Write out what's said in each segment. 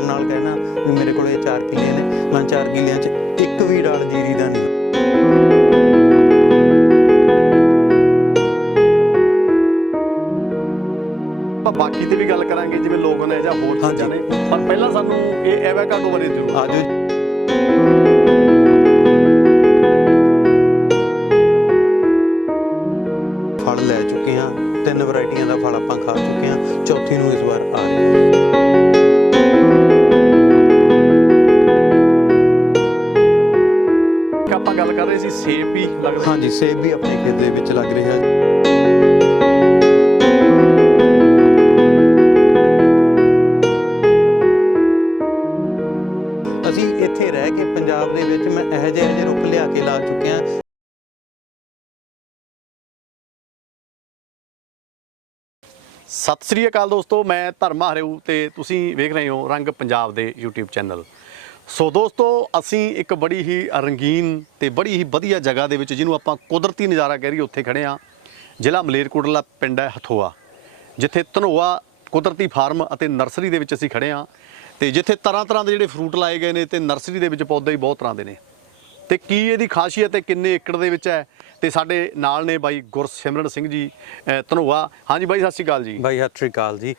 ਮਾਣ ਨਾਲ ਕਹਿਣਾ ਵੀ ਮੇਰੇ ਕੋਲ ਇਹ 4 ਕਿੱਲੇ ਨੇ ਮੈਂ 4 ਕਿੱਲਿਆਂ 'ਚ ਇੱਕ ਵੀ ਡਾਲ ਜੀਰੀ ਦਾ ਨਹੀਂ। ਬਾਕੀ ਤੇ ਵੀ ਗੱਲ ਕਰਾਂਗੇ ਜਿਵੇਂ ਲੋਕ ਨੇ ਜਾਂ ਹੋਰ ਚੀਜ਼ਾਂ ਨੇ। ਪਰ ਪਹਿਲਾਂ ਸਾਨੂੰ ਇਹ ਐਵਾਕਾਡੋ ਬਾਰੇ ਜ਼ਰੂਰ ਆਜੋ ਲੱਗਦੇ ਸੇਬ ਵੀ ਆਪਣੇ ਖੇਤ ਦੇ ਵਿੱਚ ਲੱਗ ਰਿਹਾ ਹੈ। ਅਸੀਂ ਇੱਥੇ ਰਹਿ ਕੇ ਪੰਜਾਬ ਦੇ ਵਿੱਚ ਮੈਂ ਇਹੋ ਜਿਹੇ ਇਹੋ ਜਿਹੇ ਰੁੱਖ ਲਿਆ ਕੇ ਲਾ ਚੁੱਕਿਆ। ਸਤਿ ਸ੍ਰੀ ਅਕਾਲ ਦੋਸਤੋ, ਮੈਂ ਧਰਮਾ ਹਰਿਊ ਤੇ ਤੁਸੀਂ ਵੇਖ ਰਹੇ ਹੋ ਰੰਗ ਪੰਜਾਬ ਦੇ YouTube ਚੈਨਲ। ਸੋ ਦੋਸਤੋ, ਅਸੀਂ ਇੱਕ ਬੜੀ ਹੀ ਰੰਗੀਨ ਤੇ ਬੜੀ ਹੀ ਵਧੀਆ ਜਗ੍ਹਾ ਦੇ ਵਿੱਚ, ਜਿਹਨੂੰ ਆਪਾਂ ਕੁਦਰਤੀ ਨਜ਼ਾਰਾ ਕਹਿ ਰਹੀ ਉੱਥੇ ਖੜੇ ਆ ਜ਼ਿਲ੍ਹਾ ਮਲੇਰਕੋਟਲਾ, ਪਿੰਡ ਹੈ ਹਥੋਆ, ਜਿੱਥੇ ਧਨੋਆ ਕੁਦਰਤੀ ਫਾਰਮ ਅਤੇ ਨਰਸਰੀ ਦੇ ਵਿੱਚ ਅਸੀਂ ਖੜੇ ਆ ਤੇ ਜਿੱਥੇ ਤਰ੍ਹਾਂ ਤਰ੍ਹਾਂ ਦੇ ਜਿਹੜੇ ਫਰੂਟ ਲਾਏ ਗਏ ਨੇ ਤੇ ਨਰਸਰੀ ਦੇ ਵਿੱਚ ਪੌਦੇ ਹੀ ਬਹੁਤ ਤਰ੍ਹਾਂ ਦੇ ਨੇ। ਤੇ ਕੀ ਇਹਦੀ ਖਾਸੀਅਤ ਹੈ, ਕਿੰਨੇ ਏਕੜ ਦੇ ਵਿੱਚ ਹੈ? ਤੇ ਸਾਡੇ ਨਾਲ ਨੇ ਬਾਈ ਗੁਰਸਿਮਰਨ ਸਿੰਘ ਜੀ ਧਨੋਆ। ਹਾਂਜੀ ਬਾਈ, ਸਤਿ ਸ਼੍ਰੀ ਅਕਾਲ ਜੀ। ਬਾਈ, ਸਤਿ ਸ਼੍ਰੀ ਅਕਾਲ ਜੀ।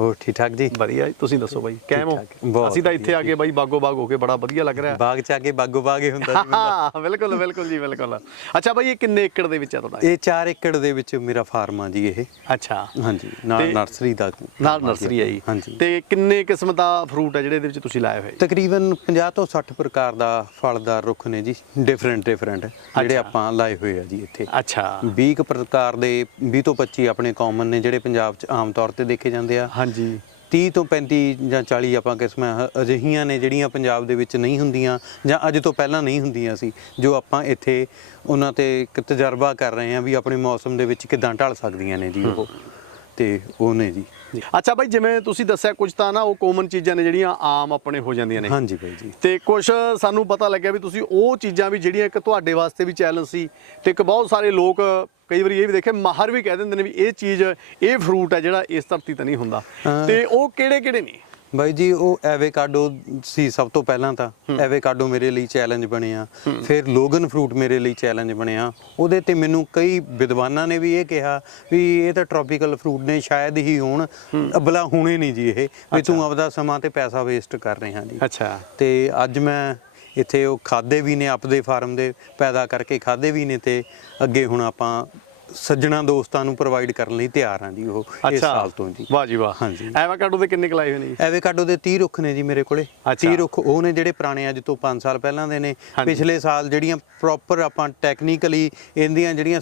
ਹੋਰ ਠੀਕ ਠਾਕ ਜੀ? ਵਧੀਆ ਜੀ, ਤੁਸੀਂ ਦੱਸੋ ਬਾਈ ਕਿਵੇਂ ਹੋ? ਬਹੁਤ ਅਸੀਂ ਤਾਂ ਇੱਥੇ ਆ ਕੇ ਬਾਈ ਬਾਗੋ ਬਾਗ ਹੋ ਕੇ ਬੜਾ ਵਧੀਆ ਲੱਗ ਰਿਹਾ। ਬਾਗ ਚ ਆ ਕੇ ਬਾਗੋ ਬਾਗ ਹੀ ਹੁੰਦਾ ਜੀ। ਹਾਂ ਬਿਲਕੁਲ ਬਿਲਕੁਲ ਜੀ ਬਿਲਕੁਲ। ਅੱਛਾ ਬਾਈ ਇਹ ਕਿੰਨੇ ਏਕੜ ਦੇ ਵਿੱਚ ਹੈ ਤੁਹਾਡਾ? ਇਹ 4 ਏਕੜ ਦੇ ਵਿੱਚ ਮੇਰਾ ਫਾਰਮ ਆ ਜੀ ਇਹ। ਅੱਛਾ। ਹਾਂਜੀ ਨਾਲ ਤੇ ਨਰਸਰੀ ਦਾ ਨਾਲ ਨਰਸਰੀ ਹੈ ਜੀ। ਹਾਂਜੀ। ਤੇ ਕਿੰਨੇ ਕਿਸਮ ਦਾ ਫਰੂਟ ਹੈ ਜਿਹੜੇ ਇਹਦੇ ਵਿੱਚ ਤੁਸੀਂ ਲਾਏ ਹੋਏ? ਤਕਰੀਬਨ 50 ਤੋਂ 60 ਪ੍ਰਕਾਰ ਦਾ ਫਲਦਾਰ ਰੁੱਖ ਨੇ ਜੀ ਡਿਫਰੈਂਟ ਡਿਫਰੈਂਟ ਜਿਹੜੇ ਅੱਛਾ। ਆਪਾਂ ਲਾਏ ਹੋਏ ਆ ਜੀ ਇੱਥੇ। ਅੱਛਾ। 20 ਕੁ ਪ੍ਰਕਾਰ ਦੇ 20 ਤੋਂ 25 ਆਪਣੇ ਕਾਮਨ ਨੇ ਜਿਹੜੇ ਪੰਜਾਬ 'ਚ ਆਮ ਤੌਰ ਤੇ ਦੇਖੇ ਜਾਂਦੇ ਆ। ਹਾਂਜੀ। 30 ਤੋਂ 35 ਜਾਂ 40 ਆਪਾਂ ਕਿਸਮਾਂ ਹ- ਅਜਿਹੀਆਂ ਨੇ ਜਿਹੜੀਆਂ ਪੰਜਾਬ ਦੇ ਵਿੱਚ ਨਹੀਂ ਹੁੰਦੀਆਂ ਜਾਂ ਅੱਜ ਤੋਂ ਪਹਿਲਾਂ ਨਹੀਂ ਹੁੰਦੀਆਂ ਸੀ ਜੋ ਆਪਾਂ ਇੱਥੇ ਉਹਨਾਂ ਤੇ ਇੱਕ ਤਜਰਬਾ ਕਰ ਰਹੇ ਹਾਂ ਵੀ ਆਪਣੇ ਮੌਸਮ ਦੇ ਵਿੱਚ ਕਿਦਾਂ ਢਲ ਸਕਦੀਆਂ ਨੇ ਜੀ ਉਹ। ਤੇ ਉਹ ਨੇ ਜੀ। ਅੱਛਾ ਬਾਈ ਜਿਵੇਂ ਤੁਸੀਂ ਦੱਸਿਆ ਕੁਝ ਤਾਂ ਨਾ ਉਹ ਕਾਮਨ ਚੀਜ਼ਾਂ ਨੇ ਜਿਹੜੀਆਂ ਆਮ ਆਪਣੇ ਹੋ ਜਾਂਦੀਆਂ ਨੇ। ਹਾਂਜੀ ਬਾਈ ਜੀ। ਤੇ ਕੁਝ ਸਾਨੂੰ ਪਤਾ ਲੱਗਿਆ ਵੀ ਤੁਸੀਂ ਉਹ ਚੀਜ਼ਾਂ ਵੀ ਜਿਹੜੀਆਂ ਇੱਕ ਤੁਹਾਡੇ ਵਾਸਤੇ ਵੀ ਚੈਲੰਜ ਸੀ ਤੇ ਇੱਕ ਬਹੁਤ ਸਾਰੇ ਲੋਕ ਕਈ ਵਾਰੀ ਇਹ ਵੀ ਦੇਖੇ ਮਾਹਰ ਵੀ ਕਹਿ ਦਿੰਦੇ ਨੇ ਵੀ ਇਹ ਚੀਜ਼ ਇਹ ਫਰੂਟ ਹੈ ਜਿਹੜਾ ਇਸ ਧਰਤੀ ਤੇ ਨਹੀਂ ਹੁੰਦਾ। ਤੇ ਉਹ ਕਿਹੜੇ ਕਿਹੜੇ ਨੇ? ਬਾਈ ਜੀ ਉਹ ਐਵੇਕਾਡੋ ਸੀ ਸਭ ਤੋਂ ਪਹਿਲਾਂ ਤਾਂ। ਐਵੇਕਾਡੋ ਮੇਰੇ ਲਈ ਚੈਲੰਜ ਬਣਿਆ ਫਿਰ ਲੋਗਨ ਫਰੂਟ ਮੇਰੇ ਲਈ ਚੈਲੰਜ ਬਣਿਆ ਉਹਦੇ ਤੇ ਮੈਨੂੰ ਕਈ ਵਿਦਵਾਨਾਂ ਨੇ ਵੀ ਇਹ ਕਿਹਾ ਵੀ ਇਹ ਤਾਂ ਟ੍ਰੋਪੀਕਲ ਫਰੂਟ ਨੇ ਸ਼ਾਇਦ ਹੀ ਹੋਣ। ਅਬਲਾ ਹੋਣੇ ਨਹੀਂ ਜੀ ਇਹ ਵੀ ਤੂੰ ਆਪਦਾ ਸਮਾਂ ਤੇ ਪੈਸਾ ਵੇਸਟ ਕਰ ਰਿਹਾ ਜੀ। ਅੱਛਾ। ਤੇ ਅੱਜ ਮੈਂ ਇੱਥੇ ਉਹ ਖਾਦੇ ਵੀ ਨੇ ਆਪਦੇ ਫਾਰਮ ਦੇ ਪੈਦਾ ਕਰਕੇ ਖਾਦੇ ਵੀ ਨੇ ਤੇ ਅੱਗੇ ਹੁਣ ਆਪਾਂ ਸੱਜਣਾ ਦੋਸਤਾਂ ਨੂੰ ਪ੍ਰੋਵਾਈਡ ਕਰਨ ਲਈ ਤਿਆਰ ਹਾਂ ਜੀ ਉਹ ਇਸ ਸਾਲ ਤੋਂ ਜੀ ਵਾਹ ਜੀ ਵਾਹ ਹਾਂਜੀ। ਐਵਾਕਾਡੋ ਦੇ ਕਿੰਨੇ ਕਲਾਏ ਹੋਏ ਨੇ ਜੀ ਐਵੇਕਾਡੋ ਦੇ 30 ਰੁੱਖ ਨੇ ਜੀ ਮੇਰੇ ਕੋਲੇ ਅੱਛਾ। 30 ਰੁੱਖ ਉਹ ਨੇ ਜਿਹੜੇ ਪੁਰਾਣੇ ਅੱਜ ਤੋਂ 5 ਸਾਲ ਪਹਿਲਾਂ ਦੇ ਨੇ। ਪਿਛਲੇ ਸਾਲ ਜਿਹੜੀਆਂ ਪ੍ਰੋਪਰ ਆਪਾਂ ਟੈਕਨੀਕਲੀ ਇਹਦੀਆਂ ਜਿਹੜੀਆਂ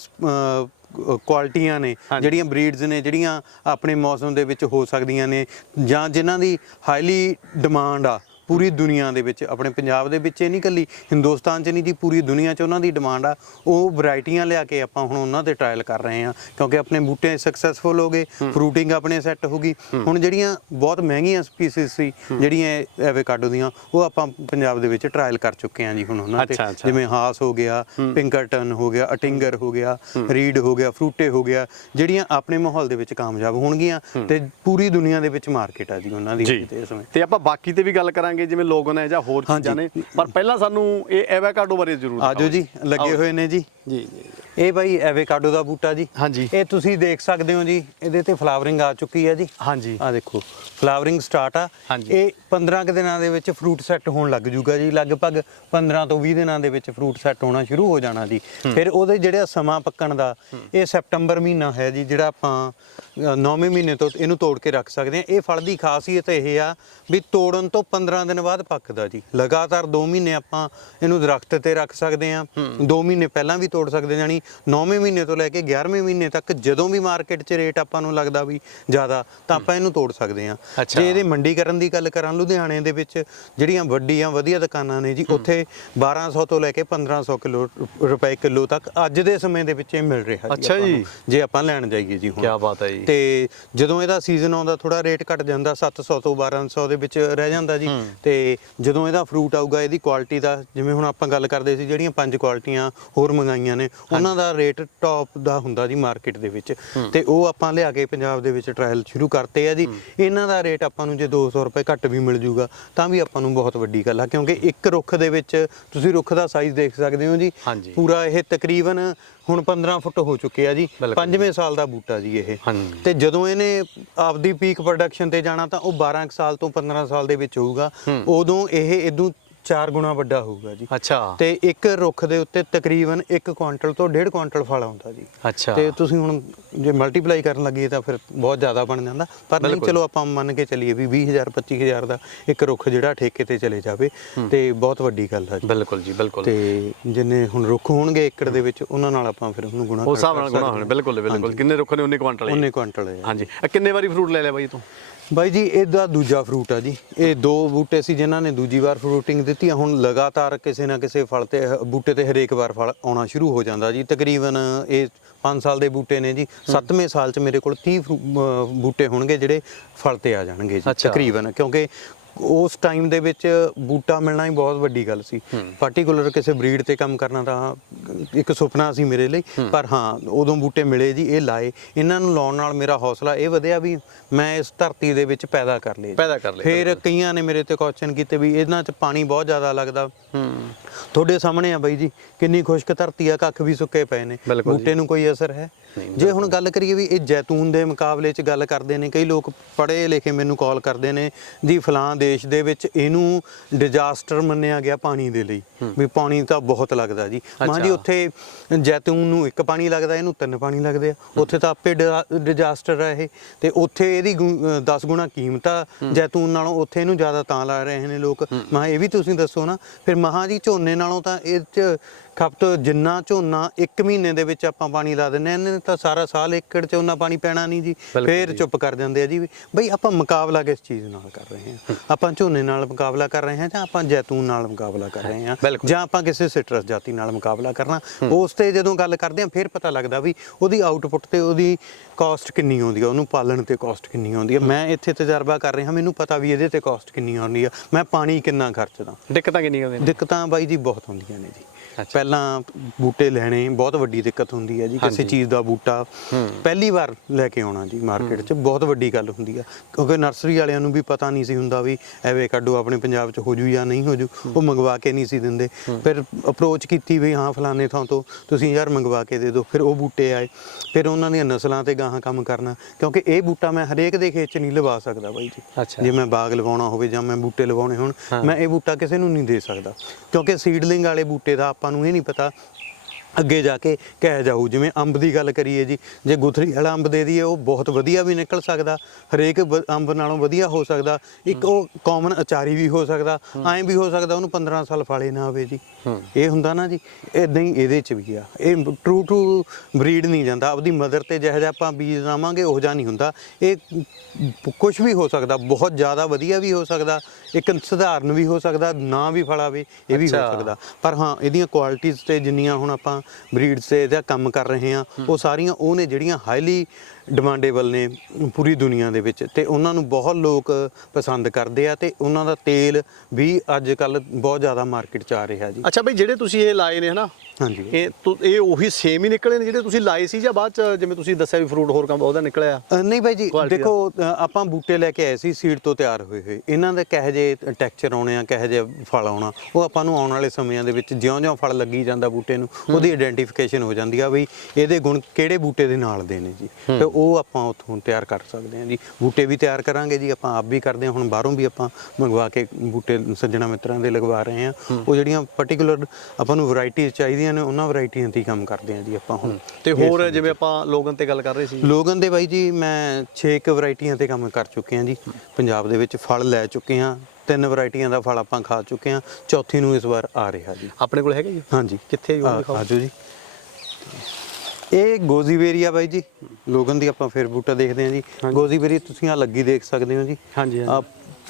ਕੁਆਲਿਟੀਆਂ ਨੇ। ਜਿਹੜੀਆਂ ਬਰੀਡਸ ਨੇ ਜਿਹੜੀਆਂ ਆਪਣੇ ਮੌਸਮ ਦੇ ਵਿੱਚ ਹੋ ਸਕਦੀਆਂ ਨੇ ਜਾਂ ਜਿਨ੍ਹਾਂ ਦੀ ਹਾਈਲੀ ਡਿਮਾਂਡ ਆ ਪੂਰੀ ਦੁਨੀਆ ਦੇ ਵਿੱਚ ਆਪਣੇ ਪੰਜਾਬ ਦੇ ਵਿੱਚ ਇਹ ਨਹੀਂ ਕੱਲੀ ਹਿੰਦੁਸਤਾਨ 'ਚ ਨਹੀਂ ਜੀ ਪੂਰੀ ਦੁਨੀਆ 'ਚ ਉਹਨਾਂ ਦੀ ਡਿਮਾਂਡ ਆ। ਉਹ ਵੈਰਾਈਟੀਆਂ ਲਿਆ ਕੇ ਆਪਾਂ ਹੁਣ ਉਹਨਾਂ ਤੇ ਟ੍ਰਾਇਲ ਕਰ ਰਹੇ ਹਾਂ ਕਿਉਂਕਿ ਆਪਣੇ ਬੂਟੇ ਸਕਸੈਸਫੁਲ ਹੋ ਗਏ ਫਰੂਟਿੰਗ ਆਪਣੇ ਸੈੱਟ ਹੋ ਗਈ। ਹੁਣ ਜਿਹੜੀਆਂ ਬਹੁਤ ਮਹਿੰਗੀਆਂ ਸਪੀਸੀਜ਼ ਸੀ ਜਿਹੜੀਆਂ ਐਵੇਕਾਡੋ ਦੀਆਂ ਉਹ ਆਪਾਂ ਪੰਜਾਬ ਦੇ ਵਿੱਚ ਟ੍ਰਾਇਲ ਕਰ ਚੁੱਕੇ ਹਾਂ ਜੀ ਹੁਣ ਉਹਨਾਂ ਤੇ। ਜਿਵੇਂ ਹਾਸ ਹੋ ਗਿਆ ਪਿੰਕਰਟਨ ਹੋ ਗਿਆ ਅਟਿੰਗਰ ਹੋ ਗਿਆ ਰੀਡ ਹੋ ਗਿਆ ਫਰੂਟੇ ਹੋ ਗਿਆ ਜਿਹੜੀਆਂ ਆਪਣੇ ਮਾਹੌਲ ਦੇ ਵਿੱਚ ਕਾਮਯਾਬ ਹੋਣਗੀਆਂ ਤੇ ਪੂਰੀ ਦੁਨੀਆ ਦੇ ਵਿੱਚ ਮਾਰਕੀਟ ਆ ਜੀ ਉਹਨਾਂ ਦੀ ਜੀ। ਤੇ ਇਸ ਸਮੇਂ। ਤੇ ਆਪਾਂ ਬਾਕੀ ਤੇ ਵੀ ਗੱਲ ਕਰਾਂਗੇ ਜਿਵੇਂ ਲੋਗਨ ਹੈ ਜਾਂ ਹੋਰ ਚੀਜ਼ਾਂ ਨੇ। ਪਰ ਪਹਿਲਾਂ ਸਾਨੂੰ ਇਹ ਐਵਾਕਾਡੋ ਬਾਰੇ ਜ਼ਰੂਰ ਆਜੋ ਜੀ। ਲੱਗੇ। ਹੋਏ ਨੇ ਜੀ। ਜੀ ਜੀ ਇਹ ਬਾਈ ਐਵੇਕਾਡੋ ਦਾ ਬੂਟਾ ਜੀ। ਹਾਂਜੀ। ਇਹ ਤੁਸੀਂ ਦੇਖ ਸਕਦੇ ਹੋ ਜੀ ਇਹਦੇ ਤੇ ਫਲਾਵਰਿੰਗ ਆ ਚੁੱਕੀ ਹੈ ਜੀ। ਹਾਂਜੀ। ਆ ਦੇਖੋ ਫਲਾਵਰਿੰਗ ਸਟਾਰਟ ਆ। ਇਹ 15 ਕੁ ਦਿਨਾਂ ਦੇ ਵਿੱਚ ਫਰੂਟ ਸੈੱਟ ਹੋਣ ਲੱਗ ਜੂਗਾ ਜੀ। ਲਗਭਗ 15 ਤੋਂ 20 ਦਿਨਾਂ ਦੇ ਵਿੱਚ ਫਰੂਟ ਸੈੱਟ ਹੋਣਾ ਸ਼ੁਰੂ ਹੋ ਜਾਣਾ ਜੀ। ਫਿਰ ਉਹਦੇ ਜਿਹੜਾ ਸਮਾਂ ਪੱਕਣ ਦਾ ਇਹ ਸੈਪਟੰਬਰ ਮਹੀਨਾ ਹੈ ਜੀ ਜਿਹੜਾ ਆਪਾਂ 9ਵੇਂ ਮਹੀਨੇ ਤੋਂ ਇਹਨੂੰ ਤੋੜ ਕੇ ਰੱਖ ਸਕਦੇ ਹਾਂ। ਇਹ ਫਲ ਦੀ ਖਾਸੀਅਤ ਇਹ ਆ ਵੀ ਤੋੜਨ ਤੋਂ 15 ਦਿਨ ਬਾਅਦ ਪੱਕਦਾ ਜੀ। ਲਗਾਤਾਰ 2 ਮਹੀਨੇ ਆਪਾਂ ਇਹਨੂੰ ਦਰਖਤ ਤੇ ਰੱਖ ਸਕਦੇ ਹਾਂ। 2 ਮਹੀਨੇ ਪਹਿਲਾਂ ਵੀ ਤੋੜ ਸਕਦੇ ਜਾਨੀ 9ਵੇਂ ਮਹੀਨੇ ਤੋਂ ਲੈ ਕੇ 11ਵੇਂ ਮਹੀਨੇ ਤੱਕ ਜਦੋਂ ਵੀ ਮਾਰਕੀਟ 'ਚ ਰੇਟ ਆਪਾਂ ਨੂੰ ਲੱਗਦਾ ਵੀ ਜ਼ਿਆਦਾ ਤਾਂ ਆਪਾਂ ਇਹਨੂੰ ਤੋੜ ਸਕਦੇ ਅੱਛਾ। ਜੇ ਇਹਦੇ ਮੰਡੀਕਰਨ ਦੀ ਗੱਲ ਕਰਾਂ ਲੁਧਿਆਣੇ ਦੇ ਵਿੱਚ ਜਿਹੜੀਆਂ ਵੱਡੀਆਂ ਵਧੀਆ ਦੁਕਾਨਾਂ ਨੇ ਜੀ ਉੱਥੇ 1200 ਤੋਂ ਲੈ ਕੇ 1500 ਕਿਲੋ ਰੁਪਏ ਕਿਲੋ ਤੱਕ ਅੱਜ ਦੇ ਸਮੇਂ ਦੇ ਵਿੱਚ ਇਹ ਮਿਲ ਰਿਹਾ ਅੱਛਾ ਜੀ। ਜੇ ਆਪਾਂ ਲੈਣ ਜਾਈਏ ਜੀ ਹੁਣ। ਕੀ ਬਾਤ ਹੈ ਜੀ। ਤੇ ਜਦੋਂ ਇਹਦਾ ਸੀਜ਼ਨ ਆਉਂਦਾ ਥੋੜਾ ਰੇਟ ਘਟ ਜਾਂਦਾ 700 ਤੋਂ 1200 ਦੇ ਵਿੱਚ ਰਹਿ ਜਾਂਦਾ ਜੀ। ਤੇ ਜਦੋਂ ਇਹਦਾ ਫਰੂਟ ਆਊਗਾ ਇਹਦੀ ਕੁਆਲਿਟੀ ਦਾ ਜਿਵੇਂ ਹੁਣ ਆਪਾਂ ਗੱਲ ਕਰਦੇ ਸੀ ਜਿਹੜੀਆਂ ਪੰਜ ਕੁਆਲਿਟੀਆਂ ਹੋਰ ਮੰਗਾਈਆਂ ਨੇ ਉਹਨਾਂ ਦਾ ਰੇਟ ਟੌਪ ਦਾ ਹੁੰਦਾ ਜੀ ਮਾਰਕੀਟ ਦੇ ਵਿੱਚ। ਤੇ ਉਹ ਆਪਾਂ ਲਿਆ ਕੇ ਪੰਜਾਬ ਦੇ ਵਿੱਚ ਟ੍ਰਾਇਲ ਸ਼ੁਰੂ ਕਰਤੇ ਆ ਜੀ। ਇਹਨਾਂ ਦਾ ਰੇਟ ਆਪਾਂ ਨੂੰ ਜੇ 200 ਰੁਪਏ ਘੱਟ ਵੀ ਮਿਲ ਜੂਗਾ ਤਾਂ ਵੀ ਆਪਾਂ ਨੂੰ ਬਹੁਤ ਵੱਡੀ ਗੱਲ ਆ ਕਿਉਂਕਿ ਇੱਕ ਰੁੱਖ ਦੇ ਵਿੱਚ ਤੁਸੀਂ ਰੁੱਖ ਦਾ ਸਾਈਜ਼ ਦੇਖ ਸਕਦੇ ਹੋ ਜੀ। ਪੂਰਾ ਇਹ ਤਕਰੀਬਨ ਹੁਣ 15 ਫੁੱਟ ਹੋ ਚੁੱਕੇ ਆ ਜੀ। ਪੰਜਵੇਂ ਸਾਲ ਦਾ ਬੂਟਾ ਜੀ ਇਹ। ਤੇ ਜਦੋਂ ਇਹਨੇ ਆਪਦੀ ਪੀਕ ਪ੍ਰੋਡਕਸ਼ਨ ਤੇ ਜਾਣਾ ਤਾਂ ਉਹ 12 ਕੁ ਸਾਲ ਤੋਂ 15 ਸਾਲ ਦੇ ਵਿੱਚ ਹੋਊਗਾ ਉਦੋਂ ਇਹ ਇਦੋਂ 4 ਗੁਣਾ ਵੱਡਾ ਹੋਊਗਾ ਜੀ। ਅੱਛਾ। ਤੇ ਇੱਕ ਰੁੱਖ ਦੇ ਉੱਤੇ ਤਕਰੀਬਨ 1 ਕੁਆਂਟਲ ਤੋਂ 1.5 ਕੁਆਂਟਲ ਫਲ ਆਉਂਦਾ ਜੀ। ਅੱਛਾ। ਤੇ ਤੁਸੀਂ ਹੁਣ ਜੇ ਮਲਟੀਪਲਾਈ ਕਰਨ ਲੱਗੀਏ ਤਾਂ ਫਿਰ ਬਹੁਤ ਜ਼ਿਆਦਾ ਬਣ ਜਾਂਦਾ। ਪਰ ਨਹੀਂ। ਚਲੋ ਆਪਾਂ ਮੰਨ ਕੇ ਚੱਲੀਏ ਵੀ 20000 25000 ਦਾ ਇੱਕ ਰੁੱਖ ਜਿਹੜਾ ਠੇਕੇ ਤੇ ਚਲੇ ਜਾਵੇ ਤੇ ਬਹੁਤ ਵੱਡੀ ਗੱਲ ਜੀ। ਬਿਲਕੁਲ ਜੀ ਬਿਲਕੁਲ। ਤੇ ਜਿੰਨੇ ਹੁਣ ਰੁੱਖ ਹੋਣਗੇ ਏਕੜ ਦੇ ਵਿੱਚ ਉਹਨਾਂ ਨਾਲ ਆਪਾਂ ਫਿਰ ਉਹਨੂੰ ਗੁਣਾ ਉਸ ਹਿਸਾਬ ਨਾਲ ਗੁਣਾ ਹੋਣੇ ਬਿਲਕੁਲ ਬਿਲਕੁਲ। ਕਿੰਨੇ ਰੁੱਖ ਨੇ 19 ਕੁਆਂਟਲ ਹੀ। ਉਹਨੇ ਕੁਆਂਟਲ ਹੈ। ਹਾਂਜੀ। ਕਿੰਨੇ ਵਾਰੀ ਫਰੂਟ ਲੈ ਲਿਆ ਬਾਈ ਤੂੰ? ਬਾਈ ਜੀ ਇਹਦਾ ਦੂਜਾ ਫਰੂਟ ਆ ਜੀ। ਇਹ ਦੋ ਬੂਟੇ ਸੀ ਜਿਨ੍ਹਾਂ ਨੇ ਦੂਜੀ ਵਾਰ ਫਰੂਟਿੰਗ ਦਿੱਤੀ ਆ ਹੁਣ ਲਗਾਤਾਰ ਕਿਸੇ ਨਾ ਕਿਸੇ ਫਲ ਤੇ ਬੂਟੇ ਤੇ ਹਰੇਕ ਵਾਰ ਫਲ ਆਉਣਾ ਸ਼ੁਰੂ ਹੋ ਜਾਂਦਾ ਜੀ। ਤਕਰੀਬਨ ਇਹ 5 ਸਾਲ ਦੇ ਬੂਟੇ ਨੇ ਜੀ। 7ਵੇਂ ਸਾਲ ਚ ਮੇਰੇ ਕੋਲ 30 ਫਰੂ- ਅਮ ਬੂਟੇ ਹੋਣਗੇ ਜਿਹੜੇ ਫਲ ਤੇ ਆ ਜਾਣਗੇ ਜੀ। ਤਕਰੀਬਨ। ਕਿਉਂਕਿ ਉਸ ਟਾਈਮ ਦੇ ਵਿੱਚ ਬੂਟਾ ਮਿਲਣਾ ਹੀ ਬਹੁਤ ਵੱਡੀ ਗੱਲ ਸੀ। ਪਾਰਟਿਕੂਲਰ ਕਿਸੇ ਬਰੀਡ ਤੇ ਕੰਮ ਕਰਨਾ ਤਾਂ ਇੱਕ ਸੁਪਨਾ ਸੀ ਮੇਰੇ ਲਈ ਪਰ ਹਾਂ ਉਦੋਂ ਬੂਟੇ ਮਿਲੇ ਜੀ ਇਹ ਲਾਏ। ਇਹਨਾਂ ਨੂੰ ਲਾਉਣ ਨਾਲ ਮੇਰਾ ਹੌਸਲਾ ਇਹ ਵਧਿਆ ਵੀ ਮੈਂ ਇਸ ਧਰਤੀ ਦੇ ਵਿੱਚ ਪੈਦਾ ਕਰ ਲਏ। ਪੈਦਾ ਕਰ ਲਏ, ਫਿਰ ਕਈਆਂ ਨੇ ਮੇਰੇ ਤੇ ਕੁਐਸਚਨ ਕੀਤੇ ਵੀ ਇਹਨਾਂ 'ਚ ਪਾਣੀ ਬਹੁਤ ਜ਼ਿਆਦਾ ਲੱਗਦਾ। ਤੁਹਾਡੇ ਸਾਹਮਣੇ ਆ ਬਾਈ ਜੀ ਕਿੰਨੀ ਖੁਸ਼ਕ ਧਰਤੀ ਆ ਕੱਖ ਵੀ ਸੁੱਕੇ ਪਏ ਨੇ। ਬੂਟੇ ਨੂੰ ਕੋਈ ਅਸਰ ਹੈ? ਜੇ ਹੁਣ ਗੱਲ ਕਰੀਏ ਵੀ ਇਹ ਜੈਤੂਨ ਦੇ ਮੁਕਾਬਲੇ 'ਚ ਗੱਲ ਕਰਦੇ ਨੇ ਕਈ ਲੋਕ ਪੜ੍ਹੇ ਲਿਖੇ ਮੈਨੂੰ ਕਾਲ ਕਰਦੇ ਨੇ ਜੀ ਫਲਾਂ ਦੇਸ਼ ਦੇ ਵਿੱਚ ਇਹਨੂੰ ਡਿਜ਼ਾਸਟਰ ਮੰਨਿਆ ਗਿਆ ਪਾਣੀ ਦੇ ਲਈ। ਵੀ ਪਾਣੀ ਤਾਂ ਬਹੁਤ ਲੱਗਦਾ ਜੀ। ਮਾਂ ਜੀ। ਉੱਥੇ ਜੈਤੂਨ ਨੂੰ ਇੱਕ ਪਾਣੀ ਲੱਗਦਾ ਇਹਨੂੰ ਤਿੰਨ ਪਾਣੀ ਲੱਗਦੇ ਆ। ਉੱਥੇ ਤਾਂ ਆਪੇ ਡਿਜ਼ਾਸਟਰ ਆ ਇਹ। ਤੇ ਉੱਥੇ ਇਹਦੀ 10 ਗੁਣਾ ਕੀਮਤ ਆ ਜੈਤੂਨ ਨਾਲੋਂ। ਉੱਥੇ ਇਹਨੂੰ ਜ਼ਿਆਦਾ ਤਾਂ ਲਾ ਰਹੇ ਨੇ ਲੋਕ। ਮਾ ਇਹ ਵੀ ਤੁਸੀਂ ਦੱਸੋ ਨਾ। ਫਿਰ ਮਹਾ ਜੀ ਝੋਨੇ ਨਾਲੋਂ ਤਾਂ ਇਹ ਚ ਖਪਤ ਜਿੰਨਾ ਝੋਨਾ 1 ਮਹੀਨੇ ਦੇ ਵਿੱਚ ਆਪਾਂ ਪਾਣੀ ਲਾ ਦਿੰਨੇ ਆ ਇਹਨੇ ਤਾਂ ਸਾਰਾ ਸਾਲ ਏਕੜ ਚ ਉਹਨਾਂ ਪਾਣੀ ਪੈਣਾ ਨਹੀਂ ਜੀ ਫੇਰ। ਚੁੱਪ ਕਰ ਜਾਂਦੇ ਆ ਜੀ। ਬਈ ਆਪਾਂ ਮੁਕਾਬਲਾ ਕਿਸ ਚੀਜ਼ ਨਾਲ ਕਰ ਰਹੇ ਹਾਂ? ਆਪਾਂ ਝੋਨੇ ਨਾਲ ਮੁਕਾਬਲਾ ਕਰ ਰਹੇ ਹਾਂ ਜਾਂ ਆਪਾਂ ਜੈਤੂਨ ਨਾਲ ਮੁਕਾਬਲਾ ਕਰ ਰਹੇ ਹਾਂ। ਜਾਂ ਆਪਾਂ ਕਿਸੇ ਸਿਟਰਸ ਜਾਤੀ ਨਾਲ ਮੁਕਾਬਲਾ ਕਰਨਾ? ਉਸ ਤੇ ਜਦੋਂ ਗੱਲ ਕਰਦੇ ਹਾਂ ਫਿਰ ਪਤਾ ਲੱਗਦਾ ਵੀ ਉਹਦੀ ਆਊਟਪੁੱਟ ਤੇ ਉਹਦੀ ਕਾਸਟ ਕਿੰਨੀ ਆਉਂਦੀ ਆ ਉਹਨੂੰ ਪਾਲਣ ਤੇ ਕਾਸਟ ਕਿੰਨੀ ਆਉਂਦੀ ਆ। ਮੈਂ ਇੱਥੇ ਤਜਰਬਾ ਕਰ ਰਿਹਾ ਮੈਨੂੰ ਪਤਾ ਵੀ ਇਹਦੇ ਤੇ ਕਾਸਟ ਕਿੰਨੀ ਆਉਂਦੀ ਆ। ਮੈਂ ਪਾਣੀ ਕਿੰਨਾ ਖਰਚਦਾ। ਦਿੱਕਤਾਂ ਕਿੰਨੀਆਂ ਆਉਂਦੀਆਂ ਦਿੱਕਤਾਂ ਬਾਈ ਜੀ ਬਹੁਤ ਹੁੰਦੀਆਂ ਨੇ ਜੀ। ਪਹਿਲਾਂ ਬੂਟੇ ਲੈਣੇ ਬਹੁਤ ਵੱਡੀ ਦਿੱਕਤ ਹੁੰਦੀ ਹੈ ਜੀ ਕਿਸੇ। ਚੀਜ਼ ਦਾ ਬੂਟਾ ਪਹਿਲੀ ਵਾਰ ਲੈ ਕੇ ਆਉਣਾ ਜੀ ਮਾਰਕੀਟ 'ਚ ਬਹੁਤ ਵੱਡੀ ਗੱਲ ਹੁੰਦੀ ਆ। ਕਿਉਂਕਿ ਨਰਸਰੀ ਵਾਲਿਆਂ ਨੂੰ ਵੀ ਪਤਾ ਨਹੀਂ ਸੀ ਹੁੰਦਾ ਵੀ ਐਵੇਂ ਕੱਢੋ ਆਪਣੇ ਪੰਜਾਬ 'ਚ ਹੋ ਜੂ ਜਾਂ ਨਹੀਂ ਹੋ। ਜੂ ਉਹ ਮੰਗਵਾ ਕੇ ਨਹੀਂ ਸੀ ਦਿੰਦੇ। ਫਿਰ ਅਪਰੋਚ ਕੀਤੀ ਵੀ ਹਾਂ ਫਲਾਣੇ ਥਾਂ ਤੋਂ ਤੁਸੀਂ ਯਾਰ ਮੰਗਵਾ ਕੇ ਦੇ ਦਿਓ ਫਿਰ ਉਹ ਬੂਟੇ ਆਏ। ਫਿਰ ਉਹਨਾਂ ਦੀਆਂ ਨਸਲਾਂ ਤੇ ਗਾਹਾਂ ਕੰਮ ਕਰਨਾ ਕਿਉਂਕਿ ਇਹ ਬੂਟਾ ਮੈਂ ਹਰੇਕ ਦੇ ਖੇਤ 'ਚ ਨਹੀਂ ਲਵਾ ਸਕਦਾ ਬਾਈ ਜੀ। ਜੇ ਮੈਂ ਬਾਗ ਲਗਾਉਣਾ ਹੋਵੇ ਜਾਂ ਮੈਂ ਬੂਟੇ ਲਗਾਉਣੇ ਹੋਣ। ਮੈਂ ਇਹ ਬੂਟਾ ਕਿਸੇ ਨੂੰ ਨਹੀਂ ਦੇ ਸਕਦਾ। ਕਿਉਂਕਿ ਸੀਡਲਿੰਗ ਵਾਲੇ ਬੂਟੇ ਦਾ ਆਪਾਂ ਨੂੰ ਇਹ ਨਹੀਂ ਪਤਾ ਅੱਗੇ ਜਾ ਕੇ ਕਹਿ ਜਾਊ ਜਿਵੇਂ ਅੰਬ ਦੀ ਗੱਲ ਕਰੀਏ ਜੀ ਜੇ ਗੁਥਰੀ ਵਾਲਾ ਅੰਬ ਦੇ ਦਈਏ ਉਹ ਬਹੁਤ ਵਧੀਆ ਵੀ ਨਿਕਲ ਸਕਦਾ ਹਰੇਕ ਵ- ਅੰਬ ਨਾਲੋਂ ਵਧੀਆ ਹੋ ਸਕਦਾ ਇੱਕ ਉਹ ਕਾਮਨ ਅਚਾਰੀ ਵੀ ਹੋ ਸਕਦਾ ਐਂ ਵੀ ਹੋ ਸਕਦਾ ਉਹਨੂੰ 15 ਸਾਲ ਫਾਲੇ ਨਾ ਆਵੇ ਜੀ। ਇਹ ਹੁੰਦਾ ਨਾ ਜੀ ਇਦਾਂ ਹੀ ਇਹਦੇ ਚ ਵੀ ਆ ਇਹ ਟਰੂ ਟੂ ਬਰੀਡ ਨਹੀਂ ਜਾਂਦਾ ਆਪਦੀ ਮਦਰ ਤੇ ਜਿਹੋ ਜਿਹਾ ਆਪਾਂ ਬੀਜ ਲਾਵਾਂਗੇ ਉਹ ਜਿਹਾ ਨਹੀਂ ਹੁੰਦਾ। ਇਹ ਕੁਝ ਵੀ ਹੋ ਸਕਦਾ ਬਹੁਤ ਜ਼ਿਆਦਾ ਵਧੀਆ ਵੀ ਹੋ ਸਕਦਾ ਇੱਕ ਸਧਾਰਨ ਵੀ ਹੋ ਸਕਦਾ ਨਾ ਵੀ ਫਲਾਵੇ ਇਹ ਵੀ ਹੋ ਅੱਛਾ। ਸਕਦਾ। ਪਰ ਹਾਂ ਇਹਦੀਆਂ ਕੁਆਲਿਟੀਆਂ ਤੇ ਜਿੰਨੀਆਂ ਹੁਣ ਆਪਾਂ ਬਰੀਡਸ ਤੇ ਇਹਦਾ ਕੰਮ ਕਰ ਰਹੇ ਹਾਂ ਉਹ ਸਾਰੀਆਂ ਉਹ ਨੇ ਜਿਹੜੀਆਂ ਹਾਈਲੀ ਡਿਮਾਂਡੇਬਲ ਨੇ ਪੂਰੀ ਦੁਨੀਆ ਦੇ ਵਿੱਚ। ਤੇ ਉਹਨਾਂ ਨੂੰ ਬਹੁਤ ਲੋਕ ਪਸੰਦ ਕਰਦੇ ਆ ਤੇ ਉਹਨਾਂ ਦਾ ਤੇਲ ਵੀ ਅੱਜ ਕੱਲ ਬਹੁਤ ਜ਼ਿਆਦਾ ਮਾਰਕੀਟ 'ਚ ਆ ਰਿਹਾ ਜੀ। ਅੱਛਾ ਬਈ ਜਿਹੜੇ ਤੁਸੀਂ ਇਹ ਲਾਏ ਨੇ ਹਨਾ ਹਾਂਜੀ। ਇਹ ਤੁ- ਇਹ ਉਹੀ ਸੇਮ ਹੀ ਨਿਕਲੇ ਨੇ ਜਿਹੜੇ ਤੁਸੀਂ ਲਾਏ ਸੀ ਜਾਂ ਬਾਅਦ ਚ ਜਿਵੇਂ ਤੁਸੀਂ ਦੱਸਿਆ ਵੀ ਫਰੂਟ ਹੋਰ ਕੰਮ ਉਹਦਾ ਨਿਕਲਿਆ? ਅ, ਨਹੀਂ ਬਾਈ ਜੀ Quality। ਦੇਖੋ ਅ, ਆਪਾਂ ਬੂਟੇ ਲੈ ਕੇ ਆਏ ਸੀ ਸੀਡ ਤੋਂ ਤਿਆਰ ਹੋਏ ਹੋਏ। ਇਹਨਾਂ ਦੇ ਕਹੇ ਜੇ ਟੈਕਸਚਰ ਆਉਣੇ ਆ ਕਹੇ ਜੇ ਫਲ ਆਉਣਾ ਉਹ ਆਪਾਂ ਨੂੰ ਆਉਣ ਵਾਲੇ ਸਮਿਆਂ ਦੇ ਵਿੱਚ ਜਿਉਂ-ਜਿਉਂ ਫਲ ਲੱਗੀ ਜਾਂਦਾ ਬੂਟੇ ਨੂੰ ਉਹਦੀ ਆਇਡੈਂਟੀਫਿਕੇਸ਼ਨ ਹੋ ਜਾਂਦੀ ਆ ਵੀ ਇਹਦੇ ਗੁਣ ਕਿਹੜੇ ਬੂਟੇ ਦੇ ਨਾਲ ਦੇ ਨੇ ਜੀ। ਤੇ ਉਹ ਆਪਾਂ ਉੱਥੋਂ ਤਿਆਰ ਕਰ ਸਕਦੇ ਹਾਂ ਜੀ। ਬੂਟੇ ਵੀ ਤਿਆਰ ਕਰਾਂਗੇ ਜੀ ਆਪਾਂ ਆਪ ਵੀ ਕਰਦੇ ਹਾਂ। ਹੁਣ ਬਾਹਰੋਂ ਵੀ ਆਪਾਂ ਮੰਗਵਾ ਕੇ ਬੂਟੇ ਸੱਜਣਾ ਮਿੱਤਰਾਂ ਦੇ ਲਗਵਾ ਰਹੇ ਹਾਂ। ਉਹ ਜਿਹੜੀਆਂ ਪਾਰਟਿਕੂਲਰ ਆਪਾਂ ਨੂੰ ਵੈਰਾਈਟੀਆਂ ਚਾਹੀਦੀਆਂ ਨੇ ਉਹਨਾਂ ਵੈਰਾਈਟੀਆਂ ਤੇ ਹੀ ਕੰਮ ਕਰਦੇ ਹਾਂ ਜੀ ਆਪਾਂ ਹੁਣ। ਤੇ ਹੋਰ ਜਿਵੇਂ ਆਪਾਂ ਲੋਗਨ ਤੇ ਗੱਲ ਕਰ ਰਹੇ ਸੀ। ਲੋਗਨ ਦੇ ਬਾਈ ਜੀ ਮੈਂ 6 ਕੁ ਵੈਰਾਈਟੀਆਂ ਤੇ ਕੰਮ ਕਰ ਚੁੱਕੇ ਹਾਂ ਜੀ। ਪੰਜਾਬ ਦੇ ਵਿੱਚ ਫਲ ਲੈ ਚੁੱਕੇ ਹਾਂ। ਤਿੰਨ ਵੈਰਾਈਟੀਆਂ ਦਾ ਫਲ ਆਪਾਂ ਖਾ ਚੁੱਕੇ ਹਾਂ। ਚੌਥੀ ਨੂੰ ਇਸ ਵਾਰ ਆ ਰਿਹਾ ਜੀ। ਆਪਣੇ ਕੋਲ ਹੈਗੇ ਜੀ? ਹਾਂਜੀ। ਕਿੱਥੇ ਜੀ? ਉਹ ਆ- ਦਿਖਾਓ। ਆਜੋ ਜੀ। ਇਹ ਗੋਜ਼ੀਵੇਰੀਆ ਬਾਈ ਜੀ ਲੋਗਨ ਦੀ ਆਪਾਂ ਫਿਰ ਬੂਟਾ ਦੇਖਦੇ ਹਾਂ ਜੀ। ਗੋਜ਼ੀਵੇਰੀ ਤੁਸੀਂ ਆ ਲੱਗੀ ਦੇਖ ਸਕਦੇ ਹੋ ਜੀ। ਹਾਂਜੀ। ਆ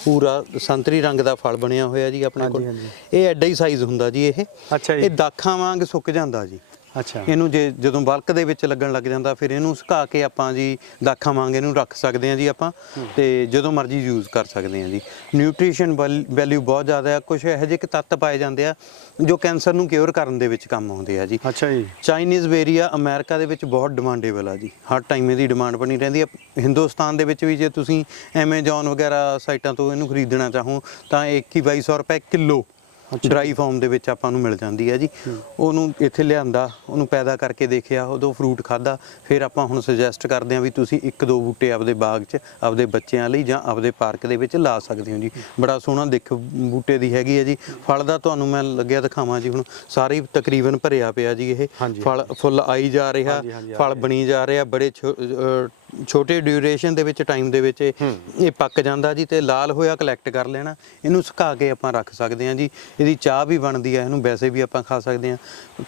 ਪੂਰਾ ਸੰਤਰੀ ਰੰਗ ਦਾ ਫਲ ਬਣਿਆ ਹੋਇਆ ਜੀ ਆਪਣੇ ਕੋਲ। ਇਹ ਐਡਾ ਹੀ ਸਾਈਜ਼ ਹੁੰਦਾ ਜੀ ਇਹ। ਅੱਛਾ ਜੀ। ਇਹ ਦਾਖਾਂ ਵਾਂਗ ਸੁੱਕ ਜਾਂਦਾ ਜੀ। ਅੱਛਾ। ਇਹਨੂੰ ਜੇ ਜਦੋਂ ਬਲਕ ਦੇ ਵਿੱਚ ਲੱਗਣ ਲੱਗ ਜਾਂਦਾ ਫਿਰ ਇਹਨੂੰ ਸੁਕਾ ਕੇ ਆਪਾਂ ਜੀ ਦਾਖਾਂ ਵਾਂਗ ਇਹਨੂੰ ਰੱਖ ਸਕਦੇ ਹਾਂ ਜੀ ਆਪਾਂ ਤੇ ਜਦੋਂ ਮਰਜ਼ੀ ਯੂਜ਼ ਕਰ ਸਕਦੇ ਹਾਂ ਜੀ। ਨਿਊਟ੍ਰੀਸ਼ਨ ਵੈਲਿਊ ਬਹੁਤ ਜ਼ਿਆਦਾ ਹੈ ਕੁਝ ਇਹੋ ਜਿਹੇ ਕੁ ਤੱਤ ਪਾਏ ਜਾਂਦੇ ਆ ਜੋ ਕੈਂਸਰ ਨੂੰ ਕਿਉਰ ਕਰਨ ਦੇ ਵਿੱਚ ਕੰਮ ਆਉਂਦੇ ਆ ਜੀ। ਅੱਛਾ ਜੀ। ਚਾਈਨੀਜ਼ ਵੇਰੀਆ ਅਮਰੀਕਾ ਦੇ ਵਿੱਚ ਬਹੁਤ ਡਿਮਾਂਡੇਬਲ ਆ ਜੀ। ਹਰ ਟਾਈਮ ਇਹਦੀ ਡਿਮਾਂਡ ਬਣੀ ਰਹਿੰਦੀ ਆ। ਹਿੰਦੁਸਤਾਨ ਦੇ ਵਿੱਚ ਵੀ ਜੇ ਤੁਸੀਂ ਐਮਾਜ਼ੋਨ ਵਗੈਰਾ ਸਾਈਟਾਂ ਤੋਂ ਇਹਨੂੰ ਖਰੀਦਣਾ ਚਾਹੋ ਤਾਂ 21-2200 ਰੁਪਏ ਕਿਲੋ ਡਰਾਈ ਫਾਰਮ ਦੇ ਵਿੱਚ ਆਪਾਂ ਨੂੰ ਮਿਲ ਜਾਂਦੀ ਹੈ ਜੀ। ਉਹਨੂੰ ਇੱਥੇ ਲਿਆਂਦਾ ਉਹਨੂੰ ਪੈਦਾ ਕਰਕੇ ਦੇਖਿਆ ਉਦੋਂ ਫਰੂਟ ਖਾਦਾ ਫਿਰ ਆਪਾਂ ਹੁਣ ਸੁਜੈਸਟ ਕਰਦੇ ਹਾਂ ਵੀ ਤੁਸੀਂ ਇੱਕ ਦੋ ਬੂਟੇ ਆਪਦੇ ਬਾਗ 'ਚ ਆਪਦੇ ਬੱਚਿਆਂ ਲਈ ਜਾਂ ਆਪਦੇ ਪਾਰਕ ਦੇ ਵਿੱਚ ਲਾ ਸਕਦੇ ਹੋ ਜੀ। ਬੜਾ ਸੋਹਣਾ ਦਿੱਖ ਬੂਟੇ ਦੀ ਹੈਗੀ ਹੈ ਜੀ। ਫਲ ਦਾ ਤੁਹਾਨੂੰ ਮੈਂ ਲੱਗਿਆ ਦਿਖਾਵਾਂ ਜੀ ਹੁਣ। ਸਾਰੇ ਤਕਰੀਬਨ ਭਰਿਆ ਪਿਆ ਜੀ ਇਹ। ਫਲ ਫੁੱਲ ਆਈ ਜਾ ਰਿਹਾ ਆ ਫਲ ਬਣੀ ਜਾ ਰਿਹਾ ਬੜੇ ਛੋਟੇ ਡਿਊਰੇਸ਼ਨ ਦੇ ਵਿੱਚ ਟਾਈਮ ਦੇ ਵਿੱਚ ਇਹ ਪੱਕ ਜਾਂਦਾ ਜੀ ਤੇ ਲਾਲ ਹੋਇਆ ਕਲੈਕਟ ਕਰ ਲੈਣਾ। ਇਹਨੂੰ ਸੁਕਾ ਕੇ ਆਪਾਂ ਰੱਖ ਸਕਦੇ ਹਾਂ ਜੀ। ਇਹਦੀ ਚਾਹ ਵੀ ਬਣਦੀ ਹੈ ਇਹਨੂੰ ਵੈਸੇ ਵੀ ਆਪਾਂ ਖਾ ਸਕਦੇ ਹਾਂ।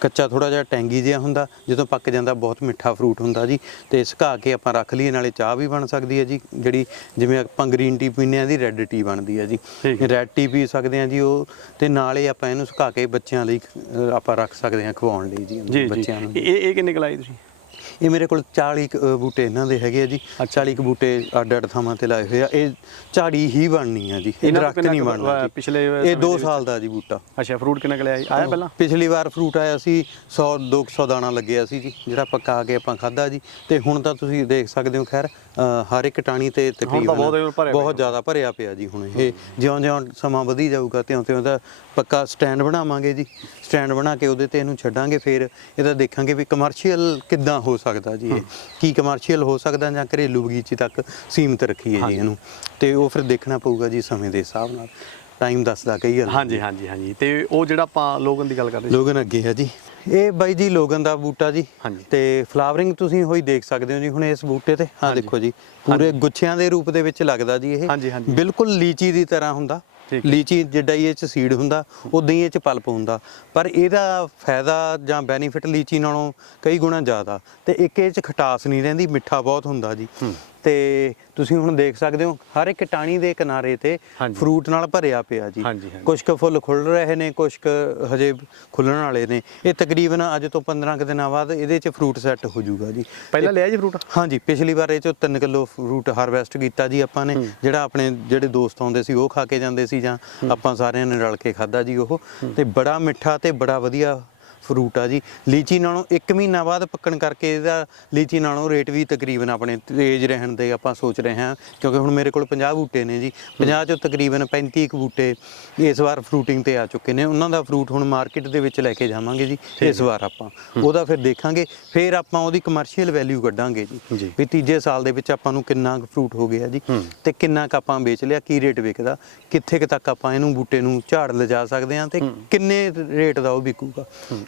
ਕੱਚਾ ਥੋੜਾ ਜਿਹਾ ਟੈਂਗੀ ਜਿਹਾ ਹੁੰਦਾ ਜਦੋਂ ਪੱਕ ਜਾਂਦਾ ਬਹੁਤ ਮਿੱਠਾ ਫਰੂਟ ਹੁੰਦਾ ਜੀ। ਤੇ ਸੁਕਾ ਕੇ ਆਪਾਂ ਰੱਖ ਲਈਏ ਨਾਲੇ ਚਾਹ ਵੀ ਬਣ ਸਕਦੀ ਹੈ ਜੀ। ਜਿਹੜੀ ਜਿਵੇਂ ਆਪਾਂ ਗ੍ਰੀਨ ਟੀ ਪੀਂਦੇ ਹਾਂ ਦੀ ਰੈੱਡ ਟੀ ਬਣਦੀ ਹੈ ਜੀ। ਰੈੱਡ ਟੀ ਪੀ ਸਕਦੇ ਹਾਂ ਜੀ ਉਹ। ਤੇ ਨਾਲੇ ਆਪਾਂ ਇਹਨੂੰ ਸੁਕਾ ਕੇ ਬੱਚਿਆਂ ਲਈ ਆਪਾਂ ਰੱਖ ਸਕਦੇ ਹਾਂ ਖਵਾਉਣ ਲਈ ਜੀ ਬੱਚਿਆਂ ਨੂੰ। ਇਹ ਇਹ ਕਿੰਨੇ ਕਲਾਈ ਤੁਸੀਂ? ਇਹ ਮੇਰੇ ਕੋਲ 40 ਕੁ, ਬੂਟੇ ਇਹਨਾਂ ਦੇ ਹੈਗੇ ਆ ਜੀ। 40 ਕੁ ਬੂਟੇ ਅੱਡ ਅੱਡ ਥਾਵਾਂ ਤੇ ਲਾਏ ਹੋਏ ਆ। ਇਹ ਝਾੜੀ ਹੀ ਬਣਨੀ ਆ ਜੀ। ਇਹ ਇਹਨਾਂ ਤੋਂ ਦਰਖਤ ਕਿੰਨਾ ਨਹੀਂ ਕੁ, ਬਣਨਾ ਜੀ। ਪਿਛਲੇ ਇਹ ਸਮੇਂ 2 ਦੇ ਸਾਲ ਦਾ ਜੀ ਬੂਟਾ। ਅੱਛਾ ਫਰੂਟ ਕਿੰਨਾ ਕਲਿਆ ਆਇਆ ਪਹਿਲਾਂ? ਪਿਛਲੀ ਵਾਰ ਫਰੂਟ ਆਇਆ ਸੀ 100 200 ਦਾਣਾ ਲੱਗਿਆ ਸੀ ਜੀ ਜਿਹੜਾ ਪੱਕਾ ਕੇ ਆਪਾਂ ਖਾਦਾ ਜੀ। ਤੇ ਹੁਣ ਤਾਂ ਤੁਸੀਂ ਦੇਖ ਸਕਦੇ ਹੋ ਖੈਰ ਅ, ਹਰ ਇੱਕ ਟਾਣੀ ਤੇ ਤਕਰੀਬਨ ਬਹੁਤ ਭਰਿਆ ਪਿਆ। ਬਹੁਤ ਜ਼ਿਆਦਾ ਭਰਿਆ ਪਿਆ ਜੀ ਹੁਣ ਇਹ। ਜਿਉਂ-ਜਿਉਂ ਸਮਾਂ ਵਧੀ ਜਾਊਗਾ ਤਿਉਂ-ਤਿਉਂ ਦਾ ਪੱਕਾ ਸਟੈਂਡ ਬਣਾਵਾਂਗੇ ਜੀ। ਸਟੈਂਡ ਬਣਾ ਕੇ ਉਹਦੇ ਤੇ ਇਹਨੂੰ ਛੱਡਾਂਗੇ ਫਿਰ ਇਹਦਾ ਦੇਖਾਂਗੇ ਵੀ ਕਮਰਸ਼ੀਅਲ ਕਿੱਦਾਂ ਹੋ ਸਕਦਾ ਜੀ ਇਹ। ਕੀ ਕਮਰਸ਼ੀਅਲ ਹੋ ਸਕਦਾ ਜਾਂ ਘਰੇਲੂ ਬਗੀਚੇ ਤੱਕ ਸੀਮਿਤ ਰੱਖੀਏ ਜੀ ਇਹਨੂੰ। ਤੇ ਉਹ ਫਿਰ ਦੇਖਣਾ ਪਊਗਾ ਜੀ ਸਮੇਂ ਦੇ ਹਿਸਾਬ ਨਾਲ। ਟਾਈਮ ਦੱਸਦਾ ਕਈ ਗੱਲ ਹਾਂਜੀ ਹਾਂਜੀ ਹਾਂਜੀ। ਤੇ ਉਹ ਜਿਹੜਾ ਆਪਾਂ ਲੋਗਨ ਦੀ ਗੱਲ ਕਰਦੇ ਸੀ। ਲੋਗਨ ਅੱਗੇ ਹੈ ਜੀ। ਇਹ ਬਾਈ ਜੀ ਲੋਗਨ ਦਾ ਬੂਟਾ ਜੀ। ਤੇ ਫਲਾਵਰਿੰਗ ਤੁਸੀਂ ਹੋਈ ਦੇਖ ਸਕਦੇ ਹੋ ਜੀ ਹੁਣ ਇਸ ਬੂਟੇ ਤੇ। ਹਾਂ ਦੇਖੋ ਜੀ। ਪੂਰੇ ਗੁੱਛਿਆਂ ਦੇ ਰੂਪ ਦੇ ਵਿੱਚ ਲੱਗਦਾ ਜੀ ਇਹ। ਬਿਲਕੁਲ ਲੀਚੀ ਦੀ ਤਰ੍ਹਾਂ ਹੁੰਦਾ। ਹੈ। ਲੀਚੀ ਜਿੱਡਾ ਹੀ ਇਹ ਚ ਸੀਡ ਹੁੰਦਾ ਉਦਾਂ ਹੀ ਇਹ ਚ ਪਲਪ ਹੁੰਦਾ। ਪਰ ਇਹਦਾ ਫਾਇਦਾ ਜਾਂ ਬੈਨੀਫਿਟ ਲੀਚੀ ਨਾਲੋਂ ਕਈ ਗੁਣਾ ਜ਼ਿਆਦਾ। ਤੇ ਇੱਕ ਇਹ ਚ ਖਟਾਸ ਨਹੀਂ ਰਹਿੰਦੀ ਮਿੱਠਾ ਬਹੁਤ ਹੁੰਦਾ ਜੀ। ਤੇ ਤੁਸੀਂ ਹੁਣ ਦੇਖ ਸਕਦੇ ਹੋ ਹਰ ਇੱਕ ਟਾਣੀ ਦੇ ਕਿਨਾਰੇ ਤੇ ਹਾਂਜੀ। ਫਰੂਟ ਨਾਲ ਭਰਿਆ ਪਿਆ ਜੀ। ਹਾਂਜੀ, ਹਾਂਜੀ। ਕੁਝ ਕੁ ਫੁੱਲ ਖੁੱਲ ਰਹੇ ਨੇ ਕੁਝ ਕੁ ਹਜੇ ਖੁੱਲਣ ਵਾਲੇ ਨੇ। ਇਹ ਤਕਰੀਬਨ ਅੱਜ ਤੋਂ 15 ਕੁ ਦਿਨਾਂ ਬਾਅਦ ਇਹਦੇ 'ਚ ਫਰੂਟ ਸੈੱਟ ਹੋ ਜਾਊਗਾ ਜੀ। ਪਹਿਲਾਂ ਲਿਆ ਜੀ ਫਰੂਟ ਹਾਂਜੀ ਪਿਛਲੀ ਵਾਰ ਇਹ ਚੋਂ 3 ਕਿਲੋ ਫਰੂਟ ਹਾਰਵੈਸਟ ਕੀਤਾ ਜੀ ਆਪਾਂ ਨੇ। ਜਿਹੜਾ ਆਪਣੇ ਜਿਹੜੇ ਦੋਸਤ ਆਉਂਦੇ ਸੀ ਉਹ ਖਾ ਕੇ ਜਾਂਦੇ ਸੀ ਜਾਂ ਆਪਾਂ ਸਾਰਿਆਂ ਨੇ ਰਲ ਕੇ ਖਾਦਾ ਜੀ ਉਹ। ਤੇ ਬੜਾ ਮਿੱਠਾ ਤੇ ਬੜਾ ਵਧੀਆ ਫਰੂਟ ਆ ਜੀ। ਲੀਚੀ ਨਾਲੋਂ 1 ਮਹੀਨਾ ਬਾਅਦ ਪੱਕਣ ਕਰਕੇ ਇਹਦਾ ਲੀਚੀ ਨਾਲੋਂ ਰੇਟ ਵੀ ਤਕਰੀਬਨ ਆਪਣੇ ਤੇਜ਼ ਰਹਿਣ ਦੇ ਆਪਾਂ ਸੋਚ ਰਹੇ ਹਾਂ ਕਿਉਂਕਿ ਹੁਣ ਮੇਰੇ ਕੋਲ 50 ਬੂਟੇ ਨੇ ਜੀ। 50 ਚੋਂ ਤਕਰੀਬਨ 35 ਕੁ ਬੂਟੇ ਇਸ ਵਾਰ ਫਰੂਟਿੰਗ ਤੇ ਆ ਚੁੱਕੇ ਨੇ। ਉਹਨਾਂ ਦਾ ਫਰੂਟ ਹੁਣ ਮਾਰਕੀਟ ਦੇ ਵਿੱਚ ਲੈ ਕੇ ਜਾਵਾਂਗੇ ਜੀ ਇਸ ਵਾਰ ਆਪਾਂ। ਉਹਦਾ ਫਿਰ ਦੇਖਾਂਗੇ ਫਿਰ ਆਪਾਂ ਉਹਦੀ ਕਮਰਸ਼ੀਅਲ ਵੈਲਿਊ ਕੱਢਾਂਗੇ ਜੀ। ਵੀ ਤੀਜੇ ਸਾਲ ਦੇ ਵਿੱਚ ਆਪਾਂ ਨੂੰ ਕਿੰਨਾ ਕੁ ਫਰੂਟ ਹੋ ਗਿਆ ਜੀ ਤੇ ਕਿੰਨਾ ਕੁ ਆਪਾਂ ਵੇਚ ਲਿਆ ਕੀ ਰੇਟ ਵਿਕਦਾ ਕਿੱਥੇ ਕੁ ਤੱਕ ਆਪਾਂ ਇਹਨੂੰ ਬੂਟੇ ਨੂੰ ਝਾੜ ਲਿਜਾ ਸਕਦੇ ਹਾਂ ਤੇ ਕਿੰਨੇ ਰੇਟ ਦਾ ਉਹ ਵਿਕੂਗਾ।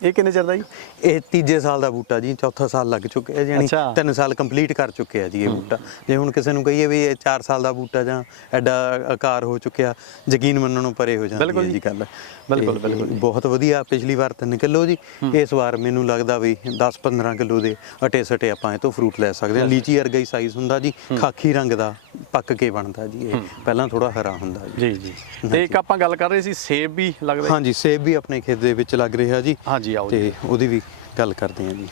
ਇਹ ਕਿੰਨੇ ਚਿਰ ਦਾ ਜੀ? ਇਹ ਤੀਜੇ ਸਾਲ ਦਾ ਬੂਟਾ ਜੀ ਚੌਥਾ ਸਾਲ ਲੱਗ ਚੁੱਕਿਆ ਜਾਨੀ ਅੱਛਾ। 3 ਸਾਲ ਕੰਪਲੀਟ ਕਰ ਚੁੱਕਿਆ ਜੀ ਇਹ ਬੂਟਾ। ਜੇ ਹੁਣ ਕਿਸੇ ਨੂੰ ਕਹੀਏ ਵੀ ਇਹ 4 ਸਾਲ ਦਾ ਬੂਟਾ ਜਾਂ ਐਡਾ ਆਕਾਰ ਹੋ ਚੁੱਕਿਆ ਯਕੀਨ ਮੰਨਣੋਂ ਪਰੇ ਹੋ ਜਾਂਦੀ ਬਿਲਕੁਲ ਹੈ ਜੀ। ਜੀ ਗੱਲ। ਬਿਲਕੁਲ, ਤੇ ਬਿਲਕੁਲ ਜੀ। ਬਹੁਤ ਵਧੀਆ ਪਿਛਲੀ ਵਾਰ 3 ਕਿਲੋ ਜੀ। ਇਸ ਵਾਰ ਮੈਨੂੰ ਲੱਗਦਾ ਵੀ 10-15 ਕਿਲੋ ਦੇ ਅਟੇ ਸਟੇ ਆਪਾਂ ਇਹ ਤੋਂ ਫਰੂਟ ਲੈ ਸਕਦੇ ਹਾਂ। ਲੀਚੀ ਵਰਗਾ ਹੀ ਸਾਈਜ਼ ਹੁੰਦਾ ਜੀ। ਖਾਕੀ ਰੰਗ ਦਾ ਪੱਕ ਕੇ ਬਣਦਾ ਜੀ ਇਹ। ਪਹਿਲਾਂ ਥੋੜਾ ਹਰਾ ਹੁੰਦਾ ਜੀ। ਜੀ ਜੀ। ਤੇ ਇੱਕ ਆਪਾਂ ਗੱਲ ਕਰ ਰਹੇ ਸੀ ਸੇਬ ਵੀ ਲੱਗਦਾ ਹਾਂਜੀ ਸੇਬ ਵੀ ਆਪਣੇ ਖੇਤ ਦੇ ਵਿੱਚ ਲੱਗ ਰਿਹਾ ਜੀ। ਹਾਂਜੀ ਆਓ ਜੀ। ਤੇ ਉਹਦੀ ਵੀ ਗੱਲ ਕਰਦੇ ਹਾਂ ਜੀ।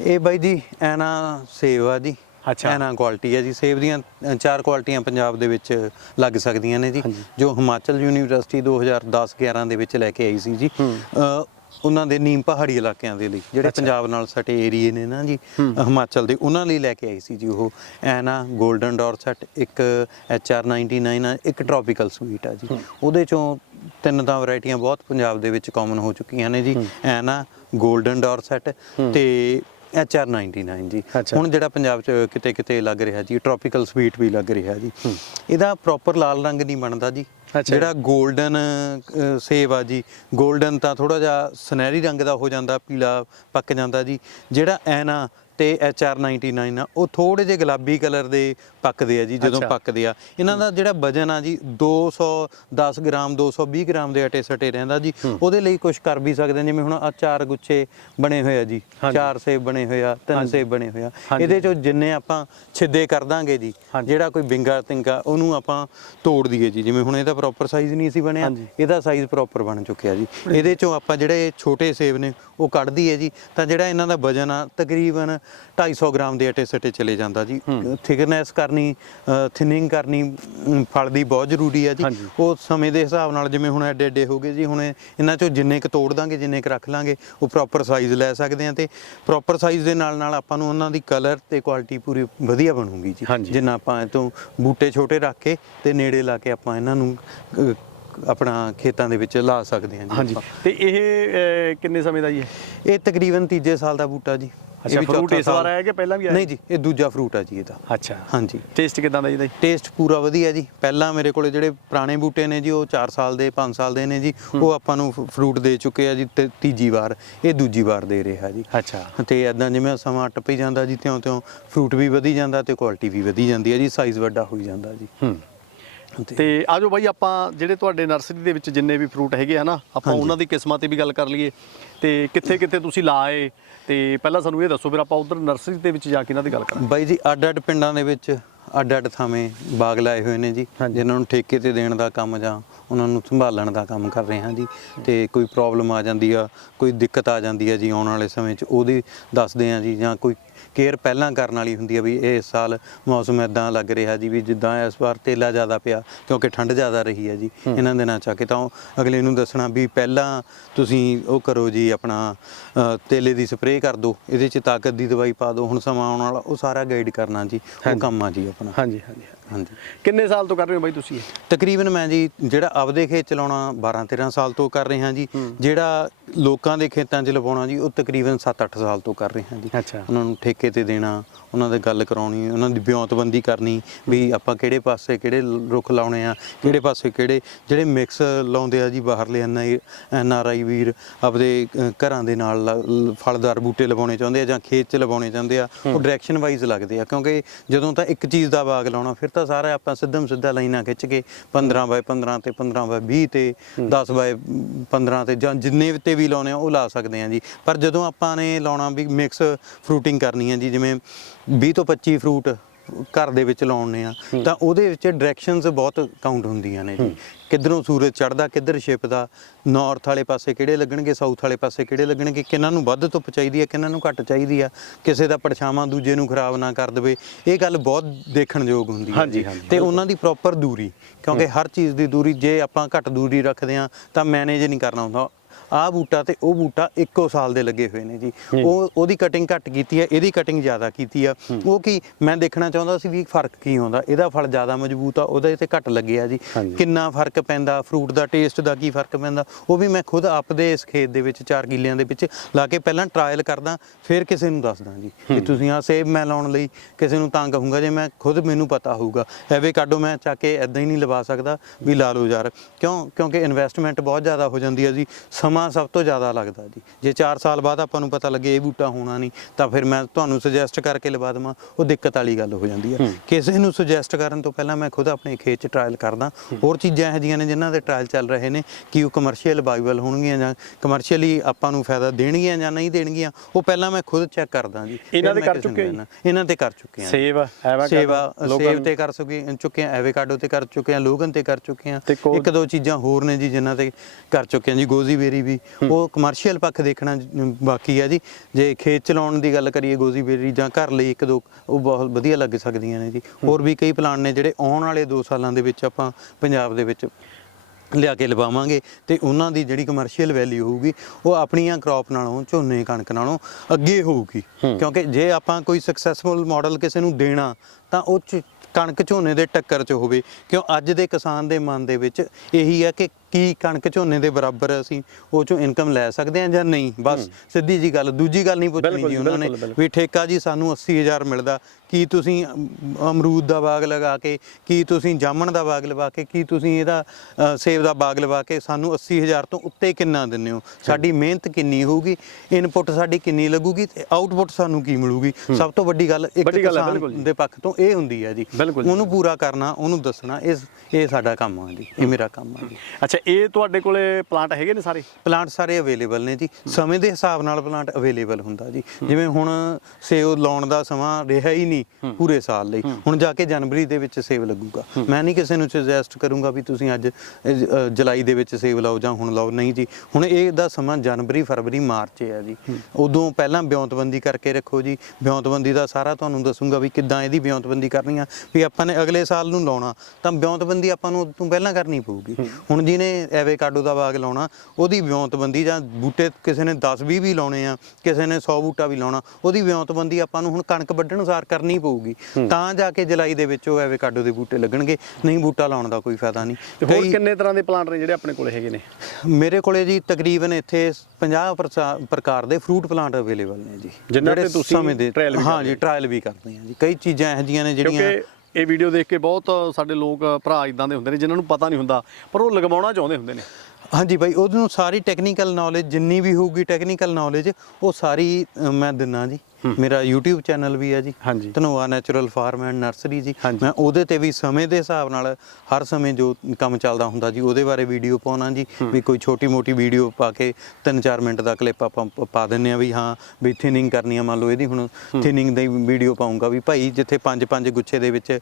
ਇਹ ਬਾਈ ਜੀ ਐਨਾ ਸੇਬ ਆ ਜੀ। ਅੱਛਾ। ਐਨਾ ਕੁਆਲਿਟੀ ਹੈ ਜੀ। ਸੇਬ ਦੀਆਂ ਅ, ਚਾਰ ਕੁਆਲਿਟੀਆਂ ਪੰਜਾਬ ਦੇ ਵਿੱਚ ਲੱਗ ਸਕਦੀਆਂ ਨੇ ਜੀ। ਜੋ ਹਿਮਾਚਲ ਯੂਨੀਵਰਸਿਟੀ 2010-11 ਦੇ ਵਿੱਚ ਲੈ ਕੇ ਆਈ ਸੀ ਜੀ। ਅ, ਉਹਨਾਂ ਦੇ ਨੀਮ ਪਹਾੜੀ ਇਲਾਕਿਆਂ ਦੇ ਲਈ ਜਿਹੜੇ ਪੰਜਾਬ ਨਾਲ ਸਟੇ ਏਰੀਏ ਨੇ ਨਾ ਜੀ ਹਿਮਾਚਲ ਦੇ ਉਹਨਾਂ ਲਈ ਲੈ ਕੇ ਆਈ ਸੀ ਜੀ ਉਹ। ਐਨਾ 골ਡਨ ਡੋਰਸੈਟ ਇੱਕ HR99 ਆ ਇੱਕ ਟ੍ਰੋਪੀਕਲ ਸਵੀਟ ਆ ਜੀ। ਉਹਦੇ ਚੋਂ ਤਿੰਨ ਤਾਂ ਵੈਰਾਈਟੀਆਂ ਬਹੁਤ ਪੰਜਾਬ ਦੇ ਵਿੱਚ ਕਾਮਨ ਹੋ ਚੁੱਕੀਆਂ ਨੇ ਜੀ। ਐ ਨਾ 골ਡਨ ਡੋਰ ਸੈਟ ਤੇ HR 99 ਜੀ। ਹੁਣ ਜਿਹੜਾ ਪੰਜਾਬ ਚ ਕਿਤੇ ਕਿਤੇ ਲੱਗ ਰਿਹਾ ਜੀ ਟ੍ਰੋਪੀਕਲ ਸਵੀਟ ਵੀ ਲੱਗ ਰਿਹਾ ਜੀ। ਇਹਦਾ ਪ੍ਰੋਪਰ ਲਾਲ ਰੰਗ ਨਹੀਂ ਬਣਦਾ ਜੀ। ਜਿਹੜਾ ਗੋਲਡਨ ਸੇਵ ਆ ਜੀ ਗੋਲਡਨ ਤਾਂ ਥੋੜਾ ਜਿਹਾ ਸੁਨਹਿਰੀ ਰੰਗ ਦਾ ਹੋ ਜਾਂਦਾ ਪੀਲਾ ਪੱਕ ਜਾਂਦਾ ਜੀ। ਜਿਹੜਾ ਐਨਾ ਤੇ HR99 ਆ ਉਹ ਥੋੜੇ ਜਿਹੇ ਗੁਲਾਬੀ ਕਲਰ ਦੇ ਪੱਕਦੇ ਆ ਜੀ ਜਦੋਂ ਅੱਛਾ। ਪੱਕਦੇ ਆ ਇਹਨਾਂ ਦਾ ਜਿਹੜਾ ਵਜਨ ਆ ਜੀ 210 ਗ੍ਰਾਮ 220 ਗ੍ਰਾਮ ਦੇ ਅਟੇ ਸਟੇ ਰਹਿੰਦਾ ਜੀ ਉਹਦੇ ਲਈ ਕੁਝ ਕਰ ਵੀ ਸਕਦੇ ਆ, ਜਿਵੇਂ ਹੁਣ ਆ ਚਾਰ ਗੁੱਛੇ ਬਣੇ ਹੋਏ ਆ ਜੀ ਹਾਂਜੀ। ਚਾਰ ਸੇਬ ਬਣੇ ਹੋਏ ਆ ਤਿੰਨ। ਸੇਬ ਬਣੇ ਹੋਏ ਆ ਹਾਂਜੀ। ਇਹਦੇ ਚੋਂ ਜਿੰਨੇ ਆਪਾਂ ਛਿੱਦੇ ਕਰ ਦਾਂਗੇ ਜੀ ਹਾਂਜੀ। ਜਿਹੜਾ ਕੋਈ ਬਿੰਗਾ ਤਿੰਗਾ ਉਹਨੂੰ ਆਪਾਂ ਤੋੜ ਦਈਏ ਜੀ ਜਿਵੇਂ ਹੁਣ ਇਹਦਾ ਪ੍ਰੋਪਰ ਸਾਈਜ਼ ਨਹੀਂ ਸੀ ਬਣਿਆ ਹਾਂਜੀ। ਇਹਦਾ ਸਾਈਜ਼ ਪ੍ਰੋਪਰ ਬਣ ਚੁੱਕਿਆ ਜੀ ਇਹਦੇ ਚੋਂ ਆਪਾਂ ਜਿਹੜੇ ਛੋਟੇ ਸੇਬ ਨੇ ਉਹ ਕੱਢ ਦਈਏ ਜੀ ਤਾਂ ਜਿਹੜਾ ਇਹਨਾਂ ਦਾ ਵਜਨ ਆ ਤਕਰੀਬਨ 250 ਗ੍ਰਾਮ ਦੇ ਅਟੇ ਸਟੇ ਚਲੇ ਜਾਂਦਾ ਜੀ। ਥਿਕਨੈਸ ਕਰਨੀ ਥਿਨਿੰਗ ਕਰਨੀ ਅਮ, ਫਲ ਦੀ ਬਹੁਤ ਜ਼ਰੂਰੀ ਹੈ ਜੀ। ਹਾਂਜੀ। ਉਹ ਸਮੇਂ ਦੇ ਹਿਸਾਬ ਨਾਲ ਜਿਵੇਂ ਹੁਣ ਐਡੇ ਐਡੇ ਹੋ ਗਏ ਜੀ ਹੁਣ ਇਹਨਾਂ ਚੋਂ ਜਿੰਨੇ ਕ ਤੋੜ ਦਾਂਗੇ ਜਿੰਨੇ ਕ ਰੱਖ ਲਾਂਗੇ ਉਹ ਪ੍ਰੋਪਰ ਸਾਈਜ਼ ਲੈ ਸਕਦੇ ਆ ਤੇ ਪ੍ਰੋਪਰ ਸਾਈਜ਼ ਦੇ ਨਾਲ ਨਾਲ ਆਪਾਂ ਨੂੰ ਉਹਨਾਂ ਦੀ ਕਲਰ ਤੇ ਕੁਆਲਿਟੀ ਪੂਰੀ ਵਧੀਆ ਬਣੂਗੀ ਜੀ। ਹਾਂਜੀ। ਜਿੰਨਾ ਆਪਾਂ ਇਹ ਤੋਂ ਬੂਟੇ ਛੋਟੇ ਰੱਖ ਕੇ ਤੇ ਨੇੜੇ ਲਾ ਕੇ ਆਪਾਂ ਇਹਨਾਂ ਨੂੰ ਆਪਣਾ ਖੇਤਾਂ ਦੇ ਵਿੱਚ ਲਾ ਸਕਦੇ ਹਾਂ ਜੀ ਹਾਂਜੀ। ਆਪਾਂ। ਤੇ ਇਹ ਅਹ, ਕਿੰਨੇ ਸਮੇਂ ਦਾ ਜੀ ਹੈ ਇਹ ਤਕਰੀਬਨ ਤੀਜੇ ਸਾਲ ਦਾ ਬੂਟਾ ਜੀ। ਇਹ ਅੱਛਾ ਫਰੂਟ ਇਸ ਵਾਰ ਆਇਆ ਕਿ ਪਹਿਲਾਂ ਵੀ ਆਇਆ? ਨਹੀਂ ਜੀ ਇਹ ਦੂਜਾ ਫਰੂਟ ਆ ਜੀ ਇਹਦਾ। ਅੱਛਾ। ਹਾਂਜੀ। ਟੇਸਟ ਕਿਦਾਂ ਦਾ ਜੀ ਜੀ? ਟੇਸਟ ਪੂਰਾ ਵਧੀਆ ਜੀ। ਪਹਿਲਾਂ ਮੇਰੇ ਕੋਲੇ ਜਿਹੜੇ ਪੁਰਾਣੇ ਬੂਟੇ ਨੇ ਜੀ ਉਹ 4 ਸਾਲ ਦੇ 5 ਸਾਲ ਦੇ ਨੇ ਜੀ ਉਹ ਆਪਾਂ ਨੂੰ ਫਰੂਟ ਦੇ ਚੁੱਕੇ ਆ ਜੀ ਤੇ ਤੀਜੀ ਵਾਰ ਇਹ ਦੂਜੀ ਵਾਰ ਦੇ ਰਿਹਾ ਜੀ। ਅੱਛਾ। ਤੇ ਐਦਾਂ ਜਿਵੇਂ ਸਮਾਂ ਟੱਪੀ ਜਾਂਦਾ ਜੀ ਤਿਉਂ ਤਿਉਂ ਫਰੂਟ ਵੀ ਵਧੀ ਜਾਂਦਾ ਤੇ ਕੁਆਲਿਟੀ ਵੀ ਵਧੀ ਜਾਂਦੀ ਹੈ ਜੀ ਸਾਈਜ਼ ਵੱਡਾ ਹੋਈ ਜਾਂਦਾ ਜੀ। ਹੂੰ। ਤੇ ਆਜੋ ਬਾਈ ਆਪਾਂ ਜਿਹੜੇ ਤੁਹਾਡੇ ਨਰਸਰੀ ਦੇ ਵਿੱਚ ਜਿੰਨੇ ਵੀ ਫਰੂਟ ਹੈਗੇ ਆ ਨਾ ਆਪਾਂ ਉਹਨਾਂ ਦੀ ਕਿਸਮਾਂ ਤੇ ਵੀ ਗੱਲ ਕਰ ਲਈਏ। ਤੇ ਕਿੱਥੇ ਕਿੱਥੇ ਤੁਸੀਂ ਲਾਏ ਤੇ ਪਹਿਲਾਂ ਸਾਨੂੰ ਇਹ ਦੱਸੋ ਫਿਰ ਆਪਾਂ ਉਧਰ ਨਰਸਰੀ ਦੇ ਵਿੱਚ ਜਾ ਕੇ ਇਹਨਾਂ ਦੀ ਗੱਲ ਕਰਾਂਗੇ। ਬਾਈ ਜੀ ਅੱਡ ਅੱਡ ਪਿੰਡਾਂ ਦੇ ਵਿੱਚ ਅੱਡ ਅੱਡ ਥਾਵੇਂ ਬਾਗ ਲਾਏ ਹੋਏ ਨੇ ਜੀ। ਜਿਨ੍ਹਾਂ ਨੂੰ ਠੇਕੇ ਤੇ ਦੇਣ ਦਾ ਕੰਮ ਜਾਂ ਉਹਨਾਂ ਨੂੰ ਸੰਭਾਲਣ ਦਾ ਕੰਮ ਕਰ ਰਹੇ ਹਾਂ ਜੀ। ਤੇ ਕੋਈ ਪ੍ਰੋਬਲਮ ਆ ਜਾਂਦੀ ਆ ਕੋਈ ਦਿੱਕਤ ਆ ਜਾਂਦੀ ਆ ਜੀ ਆਉਣ ਵਾਲੇ ਸਮੇਂ 'ਚ ਉਹਦੀ ਦੱਸਦੇ ਆ ਜੀ ਜਾਂ ਕੋਈ ਕੇਅਰ ਪਹਿਲਾਂ ਕਰਨ ਵਾਲੀ ਹੁੰਦੀ ਆ ਵੀ ਇਸ ਸਾਲ ਮੌਸਮ ਇਦਾਂ ਲੱਗ ਰਿਹਾ ਜੀ ਵੀ ਜਿੱਦਾਂ ਇਸ ਵਾਰ ਤੇਲਾ ਜ਼ਿਆਦਾ ਪਿਆ ਕਿਉਂਕਿ ਠੰਡ ਜ਼ਿਆਦਾ ਰਹੀ ਹੈ ਜੀ ਇਹਨਾਂ ਦਿਨਾਂ ਚ ਆ ਕੇ। ਤਾਂ ਉਹ ਅਗਲੇ ਨੂੰ ਦੱਸਣਾ ਵੀ ਪਹਿਲਾਂ ਤੁਸੀਂ ਉਹ ਕਰੋ ਜੀ ਆਪਣਾ ਤੇਲੇ ਦੀ ਸਪਰੇਅ ਕਰ ਦਿਓ ਇਹਦੇ ਚ ਤਾਕਤ ਦੀ ਦਵਾਈ ਪਾ ਦਿਓ ਹੁਣ ਸਮਾਂ ਆਉਣ ਵਾਲਾ ਉਹ ਸਾਰਾ ਗਾਈਡ ਕਰਨਾ ਜੀ ਉਹ। ਕੰਮ ਆ ਜੀ ਆਪਣਾ। ਹਾਂਜੀ ਹਾਂਜੀ ਹਾਂਜੀ। ਕਿੰਨੇ ਸਾਲ ਤੋਂ ਕਰ ਰਹੇ ਹੋ ਬਾਈ ਤੁਸੀਂ ਇਹ? ਤਕਰੀਬਨ ਮੈਂ ਜੀ ਜਿਹੜਾ ਆਪਦੇ ਖੇਤ ਚਲਾਉਣਾ 12 13 ਸਾਲ ਤੋਂ ਕਰ ਰਿਹਾ ਜੀ ਜਿਹੜਾ ਲੋਕਾਂ ਦੇ ਖੇਤਾਂ 'ਚ ਲਵਾਉਣਾ ਜੀ ਉਹ ਤਕਰੀਬਨ 7-8 ਸਾਲ ਤੋਂ ਕਰ ਰਿਹਾ ਜੀ। ਅੱਛਾ। ਉਹਨਾਂ ਨੂੰ ਠੇਕੇ ਤੇ ਦੇਣਾ ਉਹਨਾਂ ਦੇ ਗੱਲ ਕਰਾਉਣੀ ਉਹਨਾਂ ਦੀ ਵਿਉਂਤਬੰਦੀ ਕਰਨੀ ਵੀ ਆਪਾਂ ਕਿਹੜੇ ਪਾਸੇ ਕਿਹੜੇ ਰੁੱਖ ਲਾਉਣੇ ਆ ਕਿਹੜੇ ਪਾਸੇ ਕਿਹੜੇ ਜਿਹੜੇ ਮਿਕਸ ਲਾਉਂਦੇ ਆ ਜੀ ਬਾਹਰਲੇ ਐਨ ਆਰ ਆਈ ਵੀਰ ਆਪਦੇ ਘਰਾਂ ਦੇ ਨਾਲ ਲ- ਫਲਦਾਰ ਬੂਟੇ ਲਵਾਉਣੇ ਚਾਹੁੰਦੇ ਆ ਜਾਂ ਖੇਤ 'ਚ ਲਵਾਉਣੇ ਚਾਹੁੰਦੇ ਆ ਉਹ ਡਾਇਰੈਕਸ਼ਨ ਵਾਈਜ਼ ਲੱਗਦੇ ਆ ਕਿਉਂਕਿ ਜਦੋਂ ਤਾਂ ਇੱਕ ਚੀਜ਼ ਦਾ ਬਾਗ ਲਾਉਣਾ ਫਿਰ ਤਾਂ ਸਾਰਾ ਆਪਾਂ ਸਿੱਧਮ ਸਿੱਧਾ ਲਾਈਨਾਂ ਖਿੱਚ ਕੇ 15 ਬਾਏ 15 ਤੇ 15 ਬਾਏ 20 ਤੇ 10 ਬਾਏ 15 ਤੇ ਜਾਂ ਜਿੰਨੇ ਤੇ ਵੀ ਲਾਉਣੇ ਆ ਉਹ ਲਾ ਸਕਦੇ ਆ ਜੀ। ਪਰ ਜਦੋਂ ਆਪਾਂ ਨੇ ਲਾਉਣਾ ਵੀ ਮਿਕਸ ਫਰੂਟਿੰਗ ਕਰਨੀ ਹੈ ਜੀ ਜਿਵੇਂ 20 ਤੋਂ 25 ਫਰੂਟ ਘਰ ਦੇ ਵਿੱਚ ਲਾਉਣੇ ਆ ਤਾਂ ਉਹਦੇ ਵਿੱਚ ਡਾਇਰੈਕਸ਼ਨਸ ਬਹੁਤ ਕਾਊਂਟ ਹੁੰਦੀਆਂ ਨੇ ਜੀ। ਕਿੱਧਰੋਂ ਸੂਰਜ ਚੜਦਾ ਕਿੱਧਰ ਛਿਪਦਾ ਨਾਰਥ ਵਾਲੇ ਪਾਸੇ ਕਿਹੜੇ ਲੱਗਣਗੇ ਸਾਊਥ ਵਾਲੇ ਪਾਸੇ ਕਿਹੜੇ ਲੱਗਣਗੇ ਕਿਹਨਾਂ ਨੂੰ ਵੱਧ ਧੁੱਪ ਚਾਹੀਦੀ ਹੈ ਕਿਹਨਾਂ ਨੂੰ ਘੱਟ ਚਾਹੀਦੀ ਆ ਕਿਸੇ ਦਾ ਪਰਛਾਵਾਂ ਦੂਜੇ ਨੂੰ ਖਰਾਬ ਨਾ ਕਰ ਦੇਵੇ ਇਹ ਗੱਲ ਬਹੁਤ ਦੇਖਣਯੋਗ ਹੁੰਦੀ ਹੈ ਤੇ ਉਹਨਾਂ ਦੀ ਪ੍ਰੋਪਰ ਦੂਰੀ ਕਿਉਂਕਿ ਹਰ ਚੀਜ਼ ਦੀ ਦੂਰੀ ਜੇ ਆਪਾਂ ਘੱਟ ਦੂਰੀ ਰੱਖਦੇ ਆ ਤਾਂ ਮੈਨੇਜ ਨਹੀਂ ਕਰਨਾ ਹੁੰਦਾ। ਆਹ ਬੂਟਾ ਤੇ ਉਹ ਬੂਟਾ ਇੱਕੋ ਸਾਲ ਦੇ ਲੱਗੇ ਹੋਏ ਨੇ ਜੀ। ਉਹ ਉਹਦੀ ਕਟਿੰਗ ਘੱਟ ਕੀਤੀ ਹੈ ਇਹਦੀ ਕਟਿੰਗ ਜ਼ਿਆਦਾ ਕੀਤੀ ਆ। ਉਹ ਕੀ ਮੈਂ ਦੇਖਣਾ ਚਾਹੁੰਦਾ ਸੀ ਵੀ ਫ਼ਰਕ ਕੀ ਆਉਂਦਾ। ਇਹਦਾ ਫਲ ਜ਼ਿਆਦਾ ਮਜ਼ਬੂਤ ਆ ਉਹਦੇ ਤੇ ਘੱਟ ਲੱਗਿਆ ਜੀ। ਕਿੰਨਾ ਫ਼ਰਕ ਪੈਂਦਾ ਫਰੂਟ ਦਾ ਟੇਸਟ ਦਾ ਕੀ ਫ਼ਰਕ ਪੈਂਦਾ। ਉਹ ਵੀ ਮੈਂ ਖੁਦ ਆਪਦੇ ਇਸ ਖੇਤ ਦੇ ਵਿੱਚ 4 ਕਿੱਲਿਆਂ ਦੇ ਵਿੱਚ ਲਾ ਕੇ ਪਹਿਲਾਂ ਟਰਾਇਲ ਕਰਦਾ ਫਿਰ ਕਿਸੇ ਨੂੰ ਦੱਸਦਾ ਜੀ ਕਿ ਤੁਸੀਂ ਆ ਸੇਬ ਮੈਂ ਲਾਉਣ ਲਈ ਕਿਸੇ ਨੂੰ ਤਾਂ ਕਹੂੰਗਾ ਜੇ ਮੈਂ ਖੁਦ ਮੈਨੂੰ ਪਤਾ ਹੋਊਗਾ। ਐਵੇਂ ਕਾਡੋ ਮੈਂ ਚੱਕ ਕੇ ਐਦਾਂ ਹੀ ਨਹੀਂ ਲਵਾ ਸਕਦਾ ਵੀ ਲਾ ਲਓ ਯਾਰ। ਕਿਉਂ? ਕਿਉਂਕਿ ਇਨਵੈਸਟਮੈਂਟ ਬਹੁਤ ਜ਼ਿਆਦਾ ਹੋ ਜਾਂਦੀ ਹੈ ਜੀ। ਸਮਾਂ ਸਭ ਤੋਂ ਜ਼ਿਆਦਾ ਲੱਗਦਾ ਜੀ। ਜੇ 4 ਸਾਲ ਬਾਅਦ ਆਪਾਂ ਨੂੰ ਪਤਾ ਲੱਗੇ ਇਹ ਬੂਟਾ ਹੋਣਾ ਨਹੀਂ ਤਾਂ ਫਿਰ ਮੈਂ ਤੁਹਾਨੂੰ ਸੁਜੈਸਟ ਕਰਕੇ ਲਵਾ ਦੇਵਾਂ ਉਹ ਦਿੱਕਤ ਵਾਲੀ ਗੱਲ ਹੋ ਜਾਂਦੀ ਹੈ। ਕਿਸੇ ਨੂੰ ਸੁਜੈਸਟ ਕਰਨ ਤੋਂ ਪਹਿਲਾਂ ਮੈਂ ਖੁਦ ਆਪਣੇ ਖੇਤ 'ਚ ਟਰਾਇਲ ਕਰਦਾ। ਹੋਰ ਚੀਜ਼ਾਂ ਇਹੋ ਜਿਹੀਆਂ ਨੇ ਜਿਨ੍ਹਾਂ ਦੇ ਟਰਾਇਲ ਚੱਲ ਰਹੇ ਨੇ ਕਿ ਉਹ ਕਮਰਸ਼ੀਅਲ ਵਾਈਬਲ ਹੋਣਗੀਆਂ ਜਾਂ ਕਮਰਸ਼ੀਅਲੀ ਆਪਾਂ ਨੂੰ ਫਾਇਦਾ ਦੇਣਗੀਆਂ ਜਾਂ ਨਹੀਂ ਦੇਣਗੀਆਂ ਉਹ ਪਹਿਲਾਂ ਮੈਂ ਖੁਦ ਚੈੱਕ ਕਰਦਾ ਜੀ। ਇਹਨਾਂ ਦੇ ਕਰ ਚੁੱਕੇ। ਇਹਨਾਂ ਤੇ ਕਰ ਚੁੱਕੇ ਐਵਾਕਾਡੋ, ਸੇਵਾ ਲੋਗਨ। ਸੇਬ ਤੇ ਕਰ ਚੁੱਕੇ ਚੁੱਕੇ ਆ ਐਵੇਕਾਡੋ ਤੇ ਕਰ ਚੁੱਕੇ ਆ ਲੋਗਨ ਤੇ ਕਰ ਚੁੱਕੇ ਆ ਇੱਕ ਦੋ ਚੀਜ਼ਾਂ ਹੋਰ ਨੇ ਜੀ ਜਿਨ੍ਹਾਂ ਤੇ ਕਰ ਚੁੱਕੇ ਆ ਜੀ ਗੋਜ਼ੀ ਬੇਰੀ ਵੀ ਉਹ ਕਮਰਸ਼ੀਅਲ ਪੱਖ ਦੇਖਣਾ ਬਾਕੀ ਆ ਜੀ। ਜੇ ਖੇਤ ਚਲਾਉਣ ਦੀ ਗੱਲ ਕਰੀਏ ਗੋਜ਼ੀ ਬੇਰੀ ਜਾਂ ਘਰ ਲਈ ਇੱਕ ਦੋ ਉਹ ਬਹੁਤ ਵਧੀਆ ਲੱਗ ਸਕਦੀਆਂ ਨੇ ਜੀ। ਹੋਰ ਵੀ ਕਈ ਪਲਾਂਟ ਨੇ ਜਿਹੜੇ ਆਉਣ ਵਾਲੇ 2 ਸਾਲਾਂ ਦੇ ਵਿੱਚ ਆਪਾਂ ਪੰਜਾਬ ਦੇ ਵਿੱਚ ਲਿਆ ਕੇ ਲਵਾਵਾਂਗੇ ਤੇ ਉਹਨਾਂ ਦੀ ਜਿਹੜੀ ਕਮਰਸ਼ੀਅਲ ਵੈਲਿਊ ਹੋਊਗੀ ਉਹ ਆਪਣੀਆਂ ਕ੍ਰੌਪ ਨਾਲੋਂ ਝੋਨੇ ਕਣਕ ਨਾਲੋਂ ਅੱਗੇ ਹੋਊਗੀ। ਕਿਉਂਕਿ ਜੇ ਆਪਾਂ ਕੋਈ ਸਕਸੈਸਫੁਲ ਮਾਡਲ ਕਿਸੇ ਨੂੰ ਦੇਣਾ ਤਾਂ ਉਹ ਕਣਕ ਝੋਨੇ ਦੇ ਟੱਕਰ 'ਚ ਹੋਵੇ। ਕਿਉਂ ਅੱਜ ਦੇ ਕਿਸਾਨ ਦੇ ਮਨ ਦੇ ਵਿੱਚ ਇਹੀ ਹੈ ਕਿ ਕੀ ਕਣਕ ਝੋਨੇ ਦੇ ਬਰਾਬਰ ਅਸੀਂ ਉਹ ਚੋਂ ਇਨਕਮ ਲੈ ਸਕਦੇ ਹਾਂ ਜਾਂ ਨਹੀਂ ਬਸ ਸਿੱਧੀ ਜੀ ਗੱਲ ਦੂਜੀ ਗੱਲ ਨਹੀਂ ਪੁੱਛਣੀ ਜੀ ਉਹਨਾਂ ਨੇ। ਵੀ ਠੇਕਾ ਜੀ ਸਾਨੂੰ 80000 ਮਿਲਦਾ ਕੀ ਤੁਸੀਂ ਅਮ, ਅਮਰੂਦ ਦਾ ਬਾਗ ਲਗਾ ਕੇ ਕੀ ਤੁਸੀਂ ਜਾਮਣ ਦਾ ਬਾਗ ਲਵਾ ਕੇ ਕੀ ਤੁਸੀਂ ਇਹਦਾ ਸੇਬ ਦਾ ਬਾਗ ਲਵਾ ਕੇ ਸਾਨੂੰ 80000 ਤੋਂ ਉੱਤੇ ਕਿੰਨਾ ਦਿੰਦੇ ਹੋ? ਸਾਡੀ ਮਿਹਨਤ ਕਿੰਨੀ ਹੋਊਗੀ? ਇਨਪੁੱਟ ਸਾਡੀ ਕਿੰਨੀ ਲੱਗੂਗੀ ਤੇ ਆਊਟਪੁੱਟ ਸਾਨੂੰ ਕੀ ਮਿਲੂਗੀ? ਸਭ ਤੋਂ ਵੱਡੀ ਗੱਲ ਇੱਕ। ਕਿਸਾਨ ਦੇ ਪੱਖ ਤੋਂ ਇਹ ਹੁੰਦੀ ਹੈ ਜੀ। ਉਹਨੂੰ ਪੂਰਾ ਕਰਨਾ ਉਹਨੂੰ ਦੱਸਣਾ ਇਸ ਇਹ ਸਾਡਾ ਕੰਮ ਆ ਜੀ ਇਹ ਮੇਰਾ ਕੰਮ ਆ ਜੀ। ਅੱਛਾ ਇਹ ਤੁਹਾਡੇ ਕੋਲੇ ਪਲਾਂਟ ਹੈਗੇ ਨੇ ਸਾਰੇ? ਪਲਾਂਟ ਸਾਰੇ ਅਵੇਲੇਬਲ ਨੇ ਜੀ। ਸਮੇਂ ਦੇ ਹਿਸਾਬ ਨਾਲ ਪਲਾਂਟ ਅਵੇਲੇਬਲ ਹੁੰਦਾ ਜੀ। ਜਿਵੇਂ ਹੁਣ ਸੇਬ ਲਾਉਣ ਦਾ ਸਮਾਂ ਰਿਹਾ ਹੀ ਨਹੀਂ। ਪੂਰੇ ਸਾਲ ਲਈ। ਹੁਣ ਜਾ ਕੇ ਜਨਵਰੀ ਦੇ ਵਿੱਚ ਸੇਬ ਲੱਗੂਗਾ। ਮੈਂ ਨਹੀਂ ਕਿਸੇ ਨੂੰ ਸੁਜੈਸਟ ਕਰੂੰਗਾ ਵੀ ਤੁਸੀਂ ਅੱਜ ਜੁਲਾਈ ਦੇ ਵਿੱਚ ਸੇਬ ਲਾਓ ਜਾਂ ਹੁਣ ਲਾਓ। ਨਹੀਂ ਜੀ ਹੁਣ ਇਹ ਦਾ ਸਮਾਂ ਜਨਵਰੀ ਫਰਵਰੀ ਮਾਰਚ ਹੈ ਜੀ। ਉਦੋਂ ਪਹਿਲਾਂ ਬਿਉਂਤਬੰਦੀ ਕਰਕੇ ਰੱਖੋ ਜੀ। ਬਿਉਂਤਬੰਦੀ ਦਾ ਸਾਰਾ ਤੁਹਾਨੂੰ ਦੱਸੂੰਗਾ ਵੀ ਕਿੱਦਾਂ ਇਹਦੀ ਬਿਉਂਤਬੰਦੀ ਕਰਨੀ ਆ। ਵੀ ਆਪਾਂ ਨੇ ਅਗਲੇ ਸਾਲ ਨੂੰ ਲਾਉਣਾ ਤਾਂ ਬਿਉਂਤਬੰਦੀ ਆਪਾਂ ਨੂੰ ਉਦੋਂ ਪਹਿਲਾਂ ਕਰਨੀ ਪਊਗੀ। ਹੁਣ ਜਿਹਨੇ ਐਵੇਕਾਡੋ ਦਾ ਬਾਗ ਲਾਉਣਾ ਉਹਦੀ ਬਿਉਂਤਬੰਦੀ ਜਾਂ ਬੂਟੇ ਕਿਸੇ ਨੇ 10 20 ਵੀ ਲਾਉਣੇ ਆ ਕਿਸੇ ਨੇ 100 ਬੂਟਾ ਵੀ ਲਾਉਣਾ ਉਹਦੀ ਬਿਉਂਤਬੰਦੀ ਆਪਾਂ ਨੂੰ ਹੁਣ ਕਣਕ ਵੱਢਣ ਅਨੁਸਾਰ ਕਰਨੀ ਪਊਗੀ। ਤਾਂ ਜਾ ਕੇ ਜੁਲਾਈ ਦੇ ਵਿੱਚ ਉਹ ਐਵੇਕਾਡੋ ਦੇ ਬੂਟੇ ਲੱਗਣਗੇ। ਨਹੀਂ ਬੂਟਾ ਲਾਉਣ ਦਾ ਕੋਈ ਫਾਇਦਾ ਨਹੀਂ। ਹੋਰ ਕਿੰਨੇ ਤਰ੍ਹਾਂ ਦੇ ਪਲਾਂਟ ਨੇ ਜਿਹੜੇ ਆਪਣੇ ਕੋਲੇ ਹੈਗੇ ਨੇ? ਮੇਰੇ ਕੋਲੇ ਜੀ ਤਕਰੀਬਨ ਇੱਥੇ 50 ਪ੍ਰਸਾ- ਪ੍ਰਕਾਰ ਦੇ ਫਰੂਟ ਪਲਾਂਟ ਅਵੇਲੇਬਲ ਨੇ ਜੀ। ਜਿਨ੍ਹਾਂ ਤੇ ਤੁਸੀਂ trial ਵੀ ਹਾਂ ਜੀ ਟ੍ਰਾਇਲ ਵੀ ਕਰਦੇ ਹਾਂ ਜੀ। ਕਈ ਚੀਜ਼ਾਂ ਇਹੋ ਜਿਹੀਆਂ ਨੇ ਜਿਹੜੀਆਂ ਕਿਉਂਕਿ ਇਹ ਵੀਡੀਓ ਦੇਖ ਕੇ ਬਹੁਤ ਸਾਡੇ ਲੋਕ ਭਰਾ ਇਦਾਂ ਦੇ ਹੁੰਦੇ ਨੇ ਜਿਨ੍ਹਾਂ ਨੂੰ ਪਤਾ ਨਹੀਂ ਹੁੰਦਾ ਪਰ ਉਹ ਲਗਵਾਉਣਾ ਚਾਹੁੰਦੇ ਹੁੰਦੇ ਨੇ। ਹਾਂਜੀ ਬਾਈ ਉਹਨੂੰ ਸਾਰੀ ਟੈਕਨੀਕਲ ਨੌਲੇਜ ਜਿੰਨੀ ਵੀ ਹੋਊਗੀ ਟੈਕਨੀਕਲ ਨੌਲੇਜ ਉਹ ਸਾਰੀ ਮੈਂ ਦਿੰਨਾ ਜੀ। ਮੇਰਾ YouTube ਚੈਨਲ ਵੀ ਹੈ ਜੀ। Dhanoa natural farm and nursery ji. ਮੈਂ ਉਹਦੇ ਤੇ ਵੀ ਸਮੇਂ ਦੇ ਹਿਸਾਬ ਨਾਲ ਹਰ ਸਮੇਂ ਜੋ ਕੰਮ ਚੱਲਦਾ ਹੁੰਦਾ ਜੀ ਉਹਦੇ ਬਾਰੇ ਵੀਡੀਓ ਪਾਉਣਾ ਜੀ। ਵੀ ਕੋਈ ਛੋਟੀ ਮੋਟੀ ਵੀਡੀਓ ਪਾ ਕੇ 3-4 ਮਿੰਟ ਦਾ ਕਲਿੱਪ ਆਪਾਂ ਪ- ਦਿੰਨੇ ਆ ਵੀ ਹਾਂ ਵੀ ਥਿਨਿੰਗ ਕਰਨੀ ਆ ਮੰਨ ਲਓ ਇਹਦੀ ਹੁਣ ਥਿਨਿੰਗ ਦੀ ਵੀਡੀਓ ਪਾਉਂਗਾ ਵੀ ਭਾਈ ਜਿੱਥੇ 5-5 ਗੁੱਛੇ ਦੇ ਵਿੱਚ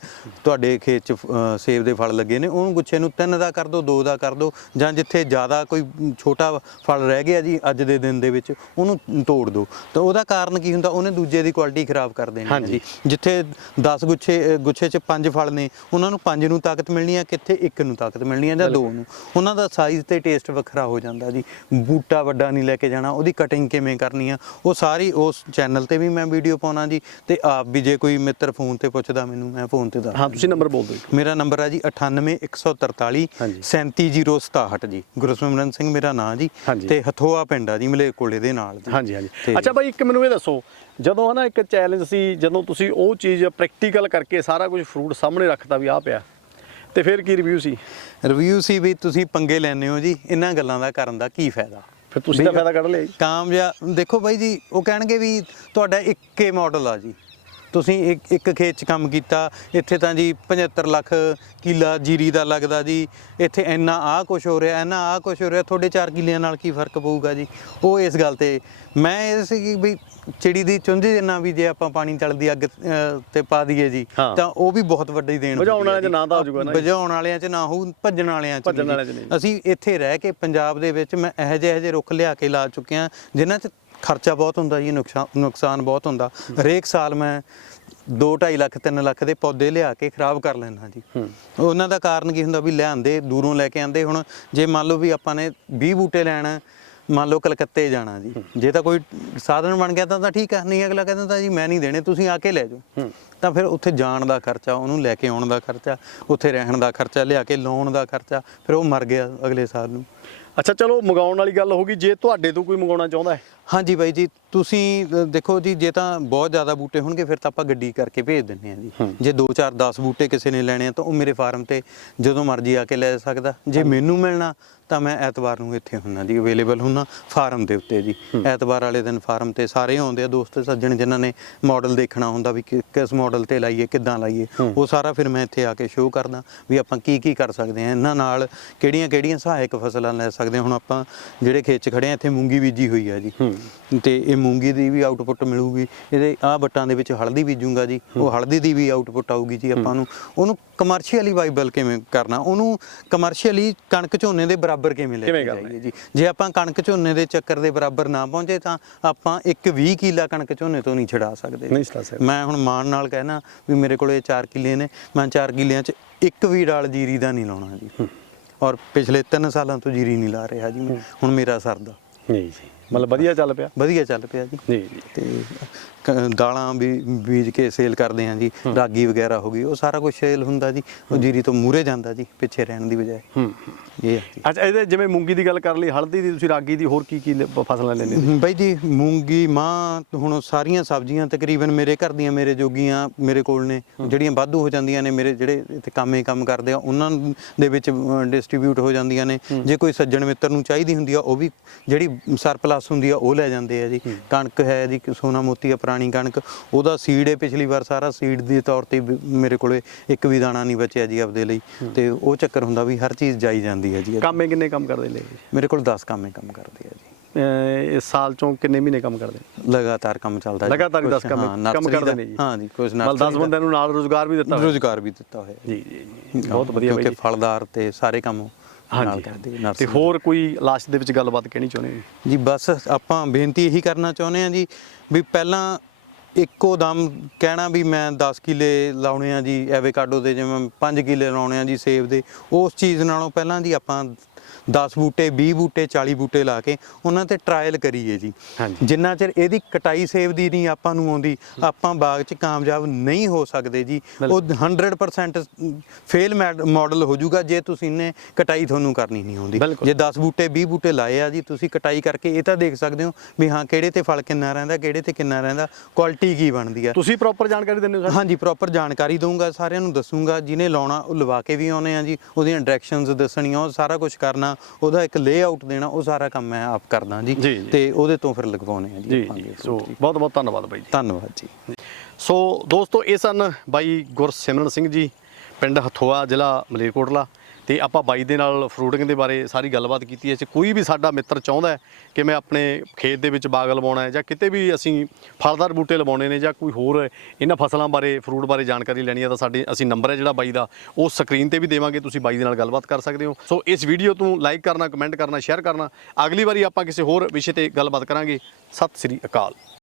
ਤੁਹਾਡੇ ਖੇਤ 'ਚ ਸੇਬ ਦੇ ਫਲ ਲੱਗੇ ਨੇ ਉਹਨੂੰ ਗੁੱਛੇ ਨੂੰ ਤਿੰਨ ਦਾ ਕਰ ਦਿਓ ਦੋ ਦਾ ਕਰ ਦਿਓ ਜਾਂ ਜਿੱਥੇ ਜ਼ਿਆਦਾ ਕੋਈ ਛੋਟਾ ਫਲ ਰਹਿ ਗਿਆ ਜੀ ਅੱਜ ਦੇ ਦਿਨ ਦੇ ਵਿੱਚ ਉਹਨੂੰ ਤੋੜ ਦਿਓ ਤਾਂ ਉਹਦਾ ਕਾਰਨ ਕੀ ਹੁੰਦਾ? ਉਹਨੇ ਦੂਜੇ ਦੀ ਕੁਆਲਿਟੀ ਖਰਾਬ ਕਰ ਦੇਣੀ ਹੈ। ਜੀ ਜਿੱਥੇ 10 ਗੁੱਛੇ ਗੁੱਛੇ 'ਚ 5 ਫਲ ਨੇ ਉਹਨਾਂ ਨੂੰ 5 ਨੂੰ ਤਾਕਤ ਮਿਲਣੀ ਹੈ ਕਿੱਥੇ ਇੱਕ ਨੂੰ ਤਾਕਤ ਮਿਲਣੀ ਹੈ ਜਾਂ ਦੋ ਨੂੰ ਉਹਨਾਂ ਦਾ ਸਾਈਜ਼ ਤੇ ਟੇਸਟ ਵੱਖਰਾ ਹੋ ਜਾਂਦਾ ਜੀ ਬੂਟਾ ਵੱਡਾ ਨਹੀਂ ਲੈ ਕੇ ਜਾਣਾ ਉਹਦੀ ਕਟਿੰਗ ਕਿਵੇਂ ਕਰਨੀ ਆ ਉਹ ਸਾਰੀ ਉਸ ਚੈਨਲ ਤੇ ਵੀ ਮੈਂ ਵੀਡੀਓ ਪਾਉਣਾ ਜੀ ਤੇ ਆਪ ਵੀ ਜੇ ਕੋਈ ਮਿੱਤਰ ਫੋਨ ਤੇ ਪੁੱਛਦਾ ਮੈਨੂੰ ਮੈਂ ਫੋਨ ਤੇ ਦੱਸ ਹਾਂ ਤੁਸੀਂ ਨੰਬਰ ਬੋਲ ਦਿਓ। ਮੇਰਾ ਨੰਬਰ ਹੈ ਜੀ 98143 ਹਾਂਜੀ। 37067 ਜੀ ਗੁਰਸਿਮਰਨ ਸਿੰਘ ਮੇਰਾ ਨਾਂ ਜੀ। ਤੇ ਹਥੋਆ ਪਿੰਡ ਆ ਜੀ ਮਲੇਕੋਲੇ ਦੇ ਨਾਲ ਜੀ ਹਾਂਜੀ ਹਾਂਜੀ ਅੱਛਾ ਬਾਈ ਇੱਕ ਮੈਨੂੰ ਇਹ ਦੱਸੋ ਜਦੋਂ ਹਨਾ ਇੱਕ ਚੈਲੰਜ ਸੀ ਜਦੋਂ ਤੁਸੀਂ ਉਹ ਚੀਜ਼ ਪ੍ਰੈਕਟੀਕਲ ਕਰਕੇ ਸਾਰਾ ਕੁਝ ਫਰੂਟ ਸਾਹਮਣੇ ਰੱਖਤਾ ਵੀ ਆ ਪਿਆ। ਤੇ ਫਿਰ ਕੀ ਰਿਵਿਊ ਸੀ? ਰਿਵਿਊ ਸੀ ਵੀ ਤੁਸੀਂ ਪੰਗੇ ਲੈਣੇ ਹੋ ਜੀ ਇਹਨਾਂ ਗੱਲਾਂ ਦਾ ਕਰਨ ਦਾ ਕੀ ਫਾਇਦਾ? ਫਿਰ ਤੁਸੀਂ ਤਾਂ ਫਾਇਦਾ ਕੱਢ ਲਿਆ ਜੀ। ਕਾਮਯਾਬ ਦੇਖੋ ਬਾਈ ਜੀ ਉਹ ਕਹਿਣਗੇ ਵੀ ਤੁਹਾਡਾ ਇੱਕੇ ਮਾਡਲ ਆ ਜੀ। ਤੁਸੀਂ ਇੱਕ ਇੱਕ ਖੇਤ 'ਚ ਕੰਮ ਕੀਤਾ ਇੱਥੇ ਤਾਂ ਜੀ 75 ਲੱਖ ਕਿੱਲਾ ਜੀਰੀ ਦਾ ਲੱਗਦਾ ਜੀ ਇੱਥੇ ਇੰਨਾ ਆਹ ਕੁਝ ਹੋ ਰਿਹਾ ਇੰਨਾ ਆਹ ਕੁਝ ਹੋ ਰਿਹਾ ਤੁਹਾਡੇ 4 ਕਿੱਲਿਆਂ ਨਾਲ ਕੀ ਫ਼ਰਕ ਪਊਗਾ ਜੀ ਉਹ ਇਸ ਗੱਲ ਤੇ ਮੈਂ ਇਹ ਸੀ ਕਿ ਵੀ ਚਿੜੀ ਦੀ ਚੁੰਝੀ ਨਾਲ ਵੀ ਜੇ ਆਪਾਂ ਪਾਣੀ ਤਲਦੀ ਅੱਗ ਅਹ, ਤੇ ਪਾ ਦਈਏ ਜੀ ਹਾਂ। ਤਾਂ ਉਹ ਵੀ ਬਹੁਤ ਵੱਡੀ ਦੇਣ ਬੁਝਾਉਣ ਹੁੰਦੀ ਹੈ ਵਾਲਿਆਂ 'ਚ ਜੀ। ਨਾ ਤਾਂ ਹੋ ਜਾਊਗਾ ਨਾ ਜੀ। ਬੁਝਾਉਣ ਵਾਲਿਆਂ 'ਚ ਨਾ ਹੋਊ ਭੱਜਣ ਵਾਲਿਆਂ 'ਚ ਭੱਜਣ ਨਹੀਂ ਵਾਲਿਆਂ 'ਚ ਜੀ। ਨਹੀਂ। ਅਸੀਂ ਇੱਥੇ ਰਹਿ ਕੇ ਪੰਜਾਬ ਦੇ ਵਿੱਚ ਮੈਂ ਇਹੋ ਜਿਹੇ ਇਹੋ ਜਿਹੇ ਰੁੱਖ ਲਿਆ ਕੇ ਲਾ ਚੁੱਕਿਆ ਜਿਨ੍ਹਾਂ 'ਚ ਖਰਚਾ ਬਹੁਤ ਹੁੰਦਾ ਜੀ ਨੁਕਸਾਨ ਨੁਕਸਾਨ ਬਹੁਤ ਹੁੰਦਾ। ਹਰੇਕ ਸਾਲ ਮੈਂ 2.5 ਲੱਖ 3 ਲੱਖ ਦੇ ਪੌਦੇ ਲਿਆ ਕੇ ਖਰਾਬ ਕਰ ਲੈਣਾ ਜੀ। ਉਹਨਾਂ ਦਾ ਕਾਰਨ ਕੀ ਹੁੰਦਾ ਵੀ ਲਿਆਂਦੇ ਦੂਰੋਂ ਲੈ ਕੇ ਆਂਦੇ। ਹੁਣ ਜੇ ਮੰਨ ਲਓ ਵੀ ਆਪਾਂ ਨੇ 20 ਬੂਟੇ ਲੈਣਾ ਮੰਨ ਲਓ ਕਲਕੱਤੇ ਜਾਣਾ ਜੀ। ਜੇ ਤਾਂ ਕੋਈ ਸਾਧਨ ਬਣ ਗਿਆ ਤਾਂ ਤਾਂ ਠੀਕ ਆ ਨਹੀਂ ਅਗਲਾ ਕਹਿੰਦਾ ਤਾਂ ਜੀ ਮੈਂ ਨਹੀਂ ਦੇਣੇ ਤੁਸੀਂ ਆ ਕੇ ਲੈ ਜਾਓ। ਤਾਂ ਫਿਰ ਉੱਥੇ ਜਾਣ ਦਾ ਖਰਚਾ ਉਹਨੂੰ ਲੈ ਕੇ ਆਉਣ ਦਾ ਖਰਚਾ ਉੱਥੇ ਰਹਿਣ ਦਾ ਖਰਚਾ ਲਿਆ ਕੇ ਲਾਉਣ ਦਾ ਖਰਚਾ ਫਿਰ ਉਹ ਮਰ ਗਿਆ ਅਗਲੇ ਸਾਲ ਨੂੰ। ਅੱਛਾ ਚਲੋ ਮੰਗਾਉਣ ਵਾਲੀ ਗੱਲ ਹੋ ਗਈ। ਜੇ ਤੁਹਾਡੇ ਤੋਂ ਕੋਈ ਮੰਗਾਉਣਾ ਚਾਹੁੰਦਾ ਹੈ ਹਾਂਜੀ ਬਾਈ ਜੀ ਤੁਸੀਂ ਅ, ਦੇਖੋ ਜੀ ਜੇ ਤਾਂ ਬਹੁਤ ਜ਼ਿਆਦਾ ਬੂਟੇ ਹੋਣਗੇ ਫਿਰ ਤਾਂ ਆਪਾਂ ਗੱਡੀ ਕਰਕੇ ਭੇਜ ਦਿੰਨੇ ਆ ਜੀ। ਜੇ 2 4 10 ਬੂਟੇ ਕਿਸੇ ਨੇ ਲੈਣੇ ਆ ਤਾਂ ਉਹ ਮੇਰੇ ਫਾਰਮ ਤੇ ਜਦੋਂ ਮਰਜ਼ੀ ਆ ਕੇ ਲੈ ਸਕਦਾ। ਜੇ ਮੈਨੂੰ ਮਿਲਣਾ ਤਾਂ ਮੈਂ ਐਤਵਾਰ ਨੂੰ ਇੱਥੇ ਹੁੰਨਾ ਜੀ ਅਵੇਲੇਬਲ ਹੁੰਨਾ ਫਾਰਮ ਦੇ ਉੱਤੇ ਜੀ। ਐਤਵਾਰ ਵਾਲੇ ਦਿਨ ਫਾਰਮ ਤੇ ਸਾਰੇ ਆਉਂਦੇ ਆ ਦੋਸਤ ਸੱਜਣ ਜਿਨ੍ਹਾਂ ਨੇ ਮਾਡਲ ਦੇਖਣਾ ਹੁੰਦਾ ਵੀ ਕਿ- ਕਿਸ ਮਾਡਲ ਤੇ ਲਾਈਏ ਕਿੱਦਾਂ ਲਾਈਏ। ਉਹ ਸਾਰਾ ਫਿਰ ਮੈਂ ਇੱਥੇ ਆ ਕੇ ਸ਼ੋਅ ਕਰਦਾ ਵੀ ਆਪਾਂ ਕੀ ਕੀ ਕਰ ਸਕਦੇ ਆ ਇਹਨਾਂ ਨਾਲ ਕਿਹੜੀਆਂ ਕਿਹੜੀਆਂ ਸਹਾਇਕ ਫਸਲਾਂ ਲੈ ਸਕਦੇ ਹਾਂ। ਹੁਣ ਆਪਾਂ ਜਿਹੜੇ ਖੇਤ 'ਚ ਖੜੇ ਆ ਇੱਥੇ ਮੂੰਗੀ ਬੀਜੀ ਹੋਈ ਆ ਜੀ। ਤੇ ਇਹ ਮੂੰਗੀ ਦੀ ਵੀ ਆਊਟਪੁੱਟ ਮਿਲੂਗੀ। ਇਹਦੇ ਆਹ ਬੱਟਾਂ ਦੇ ਵਿੱਚ ਹਲਦੀ ਬੀਜੂੰਗਾ ਜੀ ਉਹ ਹਲਦੀ ਦੀ ਵੀ ਆਊਟਪੁੱਟ ਆਊਗੀ ਜੀ ਆਪਾਂ ਨੂੰ। ਉਹਨੂੰ ਕਮਰਸ਼ੀਅਲੀ ਵਾਈਬਲ ਕਿਵੇਂ ਕਰਨਾ? ਉਹਨੂੰ ਕਮਰਸ਼ੀਅਲੀ ਕਣਕ ਝੋਨੇ ਦੇ ਬਰਾਬਰ ਕਿਵੇਂ ਲੈ ਕੇ ਜਾਈਏ ਜੀ? ਜੇ ਆਪਾਂ ਕਣਕ ਝੋਨੇ ਦੇ ਚੱਕਰ ਦੇ ਬਰਾਬਰ ਨਾ ਪਹੁੰਚੇ ਤਾਂ ਆਪਾਂ ਇੱਕ 20 ਕਿੱਲਾ ਕਣਕ ਝੋਨੇ ਤੋਂ ਨਹੀਂ ਛਡਾ ਸਕਦੇ ਨਹੀਂ ਛਡਾ ਸਕਦੇ। ਮੈਂ ਹੁਣ ਮਾਣ ਨਾਲ ਕਹਿਣਾ ਵੀ ਮੇਰੇ ਕੋਲੇ 4 ਕਿੱਲੇ ਨੇ। ਮੈਂ 4 ਕਿੱਲਿਆਂ 'ਚ ਇੱਕ ਵੀ ਡਾਲ ਜੀਰੀ ਦਾ ਨਹੀਂ ਲਾਉਣਾ ਜੀ। ਔਰ ਪਿਛਲੇ 3 ਸਾਲਾਂ ਤੋਂ ਜੀਰੀ ਨਹੀਂ ਲਾ ਰਿਹਾ ਜੀ ਮੈਂ। ਹੁਣ ਮੇਰਾ ਸਰਦਾ। ਨਹੀਂ ਜੀ। ਮਤਲਬ ਵਧੀਆ ਚੱਲ ਪਿਆ? ਵਧੀਆ ਚੱਲ ਪਿਆ ਜੀ। ਜੀ ਤੇ ਦਾਲਾਂ ਵੀ ਬੀਜ ਕੇ ਸੇਲ ਕਰਦੇ ਹਾਂ ਜੀ ਰਾਗੀ ਵਗੈਰਾ ਹੋ ਗਈ ਉਹ ਸਾਰਾ ਕੁਝ ਸੇਲ ਹੁੰਦਾ ਜੀ ਉਹ ਜੀਰੀ ਤੋਂ ਮੂਰੇ ਜਾਂਦਾ ਜੀ ਪਿੱਛੇ ਰਹਿਣ ਦੀ ਬਜਾਏ। ਹੂੰ। ਇਹ ਆ ਜੀ। ਅੱਛਾ ਇਹਦੇ ਜਿਵੇਂ ਮੂੰਗੀ ਦੀ ਗੱਲ ਕਰ ਲਈ ਹਲਦੀ ਦੀ ਤੁਸੀਂ ਰਾਗੀ ਦੀ ਹੋਰ ਕੀ ਕੀ ਲ- ਫਸਲਾਂ ਲੈਂਦੇ ਬਾਈ ਜੀ ਮੂੰਗੀ ਮਾਂ ਹੁਣ ਸਾਰੀਆਂ ਸਬਜ਼ੀਆਂ ਤਕਰੀਬਨ ਮੇਰੇ ਘਰ ਦੀਆਂ ਮੇਰੇ ਜੋਗੀਆਂ ਮੇਰੇ ਕੋਲ ਨੇ ਜਿਹੜੀਆਂ ਵਾਧੂ ਹੋ ਜਾਂਦੀਆਂ ਨੇ ਮੇਰੇ ਜਿਹੜੇ ਇੱਥੇ ਕੰਮੇ ਕੰਮ ਕਰਦੇ ਆ ਉਹਨਾਂ ਦੇ ਵਿੱਚ ਡਿਸਟ੍ਰੀਬਿਊਟ ਹੋ ਜਾਂਦੀਆਂ ਨੇ। ਜੇ ਕੋਈ ਸੱਜਣ ਮਿੱਤਰ ਨੂੰ ਚਾਹੀਦੀ ਹੁੰਦੀ ਆ ਉਹ ਵੀ ਜਿਹੜੀ ਸਰਪਲਸ ਹੁੰਦੀ ਆ ਉਹ ਲੈ ਜਾਂਦੇ ਆ ਜੀ। ਕਣਕ ਹੈ ਜੀ ਸੋਨਾ ਮੋਤੀ ਆ ਪੁਰਾਣੀ ਕਣਕ ਉਹਦਾ ਸੀਡ ਹੈ ਪਿਛਲੀ ਵਾਰ ਸਾਰਾ ਸੀਡ ਦੇ ਤੌਰ ਤੇ ਮੇਰੇ ਕੋਲੇ ਇੱਕ ਵੀ ਦਾਣਾ ਨਹੀਂ ਬਚਿਆ ਜੀ ਆਪਦੇ ਲਈ। ਤੇ ਉਹ ਚੱਕਰ ਹੁੰਦਾ ਵੀ ਹਰ ਚੀਜ਼ ਜਾਈ ਜਾਂਦੀ ਹੈ ਜੀ। ਕੰਮੇ ਕਿੰਨੇ ਕੰਮ ਕਰਦੇ ਲੈ ਮੇਰੇ ਕੋਲ 10 ਕੰਮੇ ਕੰਮ ਕਰਦੇ ਆ ਜੀ। ਇਸ ਸਾਲ ਚੋਂ ਕਿੰਨੇ ਮਹੀਨੇ ਕੰਮ ਕਰਦੇ ਲਗਾਤਾਰ ਕੰਮ ਚੱਲਦਾ ਜੀ। ਲਗਾਤਾਰ ਹੀ ਕੁਛ, 10 ਕੰਮ ਕੰਮ ਕਰਦੇ ਨੇ ਜੀ। ਹਾਂ ਜੀ ਕੁਝ ਮਤਲਬ 10 ਬੰਦਿਆਂ ਨੂੰ ਨਾਲ ਰੋਜ਼ਗਾਰ ਵੀ ਦਿੱਤਾ ਹੋਇਆ। ਰੋਜ਼ਗਾਰ ਵੀ ਦਿੱਤਾ ਹੋਇਆ ਜੀ। ਜੀ ਬਹੁਤ ਵਧੀਆ ਬਾਈ ਕਿਉਂਕਿ ਫਲਦਾਰ ਤੇ ਸਾਰੇ ਕੰਮ ਨਾਲ ਕਰਦੇ ਤੇ ਹੋਰ ਕੋਈ ਲਾਸਟ ਦੇ ਵਿੱਚ ਗੱਲਬਾਤ ਕਹਿਣੀ ਚਾਹੁੰਦੇ ਜੀ ਬਸ ਆਪਾਂ ਬੇਨਤੀ ਇਹੀ ਕਰਨਾ ਚਾਹੁੰਦੇ ਹਾਂ ਜੀ ਵੀ ਪਹਿਲਾਂ ਇੱਕੋ ਦਮ ਕਹਿਣਾ ਵੀ ਮੈਂ 10 ਕਿੱਲੇ ਲਾਉਣੇ ਆ ਜੀ ਐਵੇਕਾਡੋ ਦੇ, ਜਿਵੇਂ 5 ਕਿੱਲੇ ਲਾਉਣੇ ਆ ਜੀ ਸੇਬ ਦੇ, ਉਸ ਚੀਜ਼ ਨਾਲੋਂ ਪਹਿਲਾਂ ਜੀ ਆਪਾਂ 10 ਬੂਟੇ 20 ਬੂਟੇ 40 ਬੂਟੇ ਲਾ ਕੇ ਉਹਨਾਂ ਤੇ ਟਰਾਇਲ ਕਰੀਏ ਜੀ। ਜਿੰਨਾ ਚਿਰ ਇਹਦੀ ਕਟਾਈ ਸੇਬ ਦੀ ਨਹੀਂ ਆਪਾਂ ਨੂੰ ਆਉਂਦੀ ਆਪਾਂ ਬਾਗ 'ਚ ਕਾਮਯਾਬ ਨਹੀਂ ਹੋ ਸਕਦੇ ਜੀ। ਉਹ 100% ਫੇਲ ਮਾਡਲ ਹੋ ਜਾਊਗਾ ਜੇ ਤੁਸੀਂ ਨੇ ਕਟਾਈ ਤੁਹਾਨੂੰ ਕਰਨੀ ਨਹੀਂ ਆਉਂਦੀ। ਜੇ 10 ਬੂਟੇ 20 ਬੂਟੇ ਲਾਏ ਆ ਜੀ ਤੁਸੀਂ ਕਟਾਈ ਕਰਕੇ ਇਹ ਤਾਂ ਦੇਖ ਸਕਦੇ ਹੋ ਵੀ ਹਾਂ ਕਿਹੜੇ ਤੇ ਫਲ ਕਿੰਨਾ ਰਹਿੰਦਾ ਕਿਹੜੇ ਤੇ ਕਿੰਨਾ ਰਹਿੰਦਾ ਕੁਆਲਿਟੀ ਕੀ ਬਣਦੀ ਆ। ਤੁਸੀਂ ਪ੍ਰੋਪਰ ਜਾਣਕਾਰੀ ਦਿੰਦੇ ਹੋ ਸਰ? ਹਾਂਜੀ ਪ੍ਰੋਪਰ ਜਾਣਕਾਰੀ ਦਊਂਗਾ ਸਾਰਿਆਂ ਨੂੰ ਦੱਸੂਗਾ ਜਿਹਨੇ ਲਾਉਣਾ ਉਹ ਲਵਾ ਕੇ ਵੀ ਆਉਨੇ ਆ ਜੀ ਉਹਦੀਆਂ ਡਾਇਰੈਕਸ਼ਨਸ ਦੱਸਣੀਆਂ ਉਹ ਸਾਰਾ ਕੁਝ ਕਰਨਾ। ਉਹਦਾ ਇੱਕ ਲੇਆਊਟ ਦੇਣਾ ਉਹ ਸਾਰਾ ਕੰਮ ਮੈਂ ਆਪ ਕਰਦਾ ਜੀ। ਤੇ ਉਹਦੇ ਤੋਂ ਫਿਰ ਲਗਵਾਉਣੇ ਆ ਜੀ ਜੀ ਸੋ। ਬਹੁਤ ਬਹੁਤ ਧੰਨਵਾਦ ਬਾਈ ਜੀ। ਧੰਨਵਾਦ ਜੀ। ਸੋ ਦੋਸਤੋ ਇਹ ਸਨ ਬਾਈ ਗੁਰਸਿਮਰਨ ਸਿੰਘ ਜੀ ਪਿੰਡ ਹਥੋਆ ਜ਼ਿਲ੍ਹਾ ਮਲੇਰਕੋਟਲਾ। ਤੇ ਆਪਾਂ ਬਾਈ ਦੇ ਨਾਲ ਫਰੂਟਿੰਗ ਦੇ ਬਾਰੇ ਸਾਰੀ ਗੱਲਬਾਤ ਕੀਤੀ ਹੈ। ਜੇ ਕੋਈ ਵੀ ਸਾਡਾ ਮਿੱਤਰ ਚਾਹੁੰਦਾ ਹੈ ਕਿ ਮੈਂ ਆਪਣੇ ਖੇਤ ਦੇ ਵਿੱਚ ਬਾਗ ਲਵਾਉਣਾ ਹੈ ਜਾਂ ਕਿਤੇ ਵੀ ਅਸੀਂ ਫਲਦਾਰ ਬੂਟੇ ਲਵਾਉਣੇ ਨੇ ਜਾਂ ਕੋਈ ਹੋਰ ਇਹਨਾਂ ਫਸਲਾਂ ਬਾਰੇ ਫਰੂਟ ਬਾਰੇ ਜਾਣਕਾਰੀ ਲੈਣੀ ਹੈ ਤਾਂ ਸਾਡੇ ਅਸੀਂ ਨੰਬਰ ਹੈ ਜਿਹੜਾ ਬਾਈ ਦਾ, ਉਹ ਸਕਰੀਨ ਤੇ ਵੀ ਦੇਵਾਂਗੇ, ਤੁਸੀਂ ਬਾਈ ਦੇ ਨਾਲ ਗੱਲਬਾਤ ਕਰ ਸਕਦੇ ਹੋ। ਸੋ ਇਸ ਵੀਡੀਓ ਨੂੰ ਲਾਈਕ ਕਰਨਾ ਕਮੈਂਟ ਕਰਨਾ ਸ਼ੇਅਰ ਕਰਨਾ। ਅਗਲੀ ਵਾਰੀ ਆਪਾਂ ਕਿਸੇ ਹੋਰ ਵਿਸ਼ੇ ਤੇ ਗੱਲਬਾਤ ਕਰਾਂਗੇ। ਸਤਿ ਸ੍ਰੀ ਅਕਾਲ।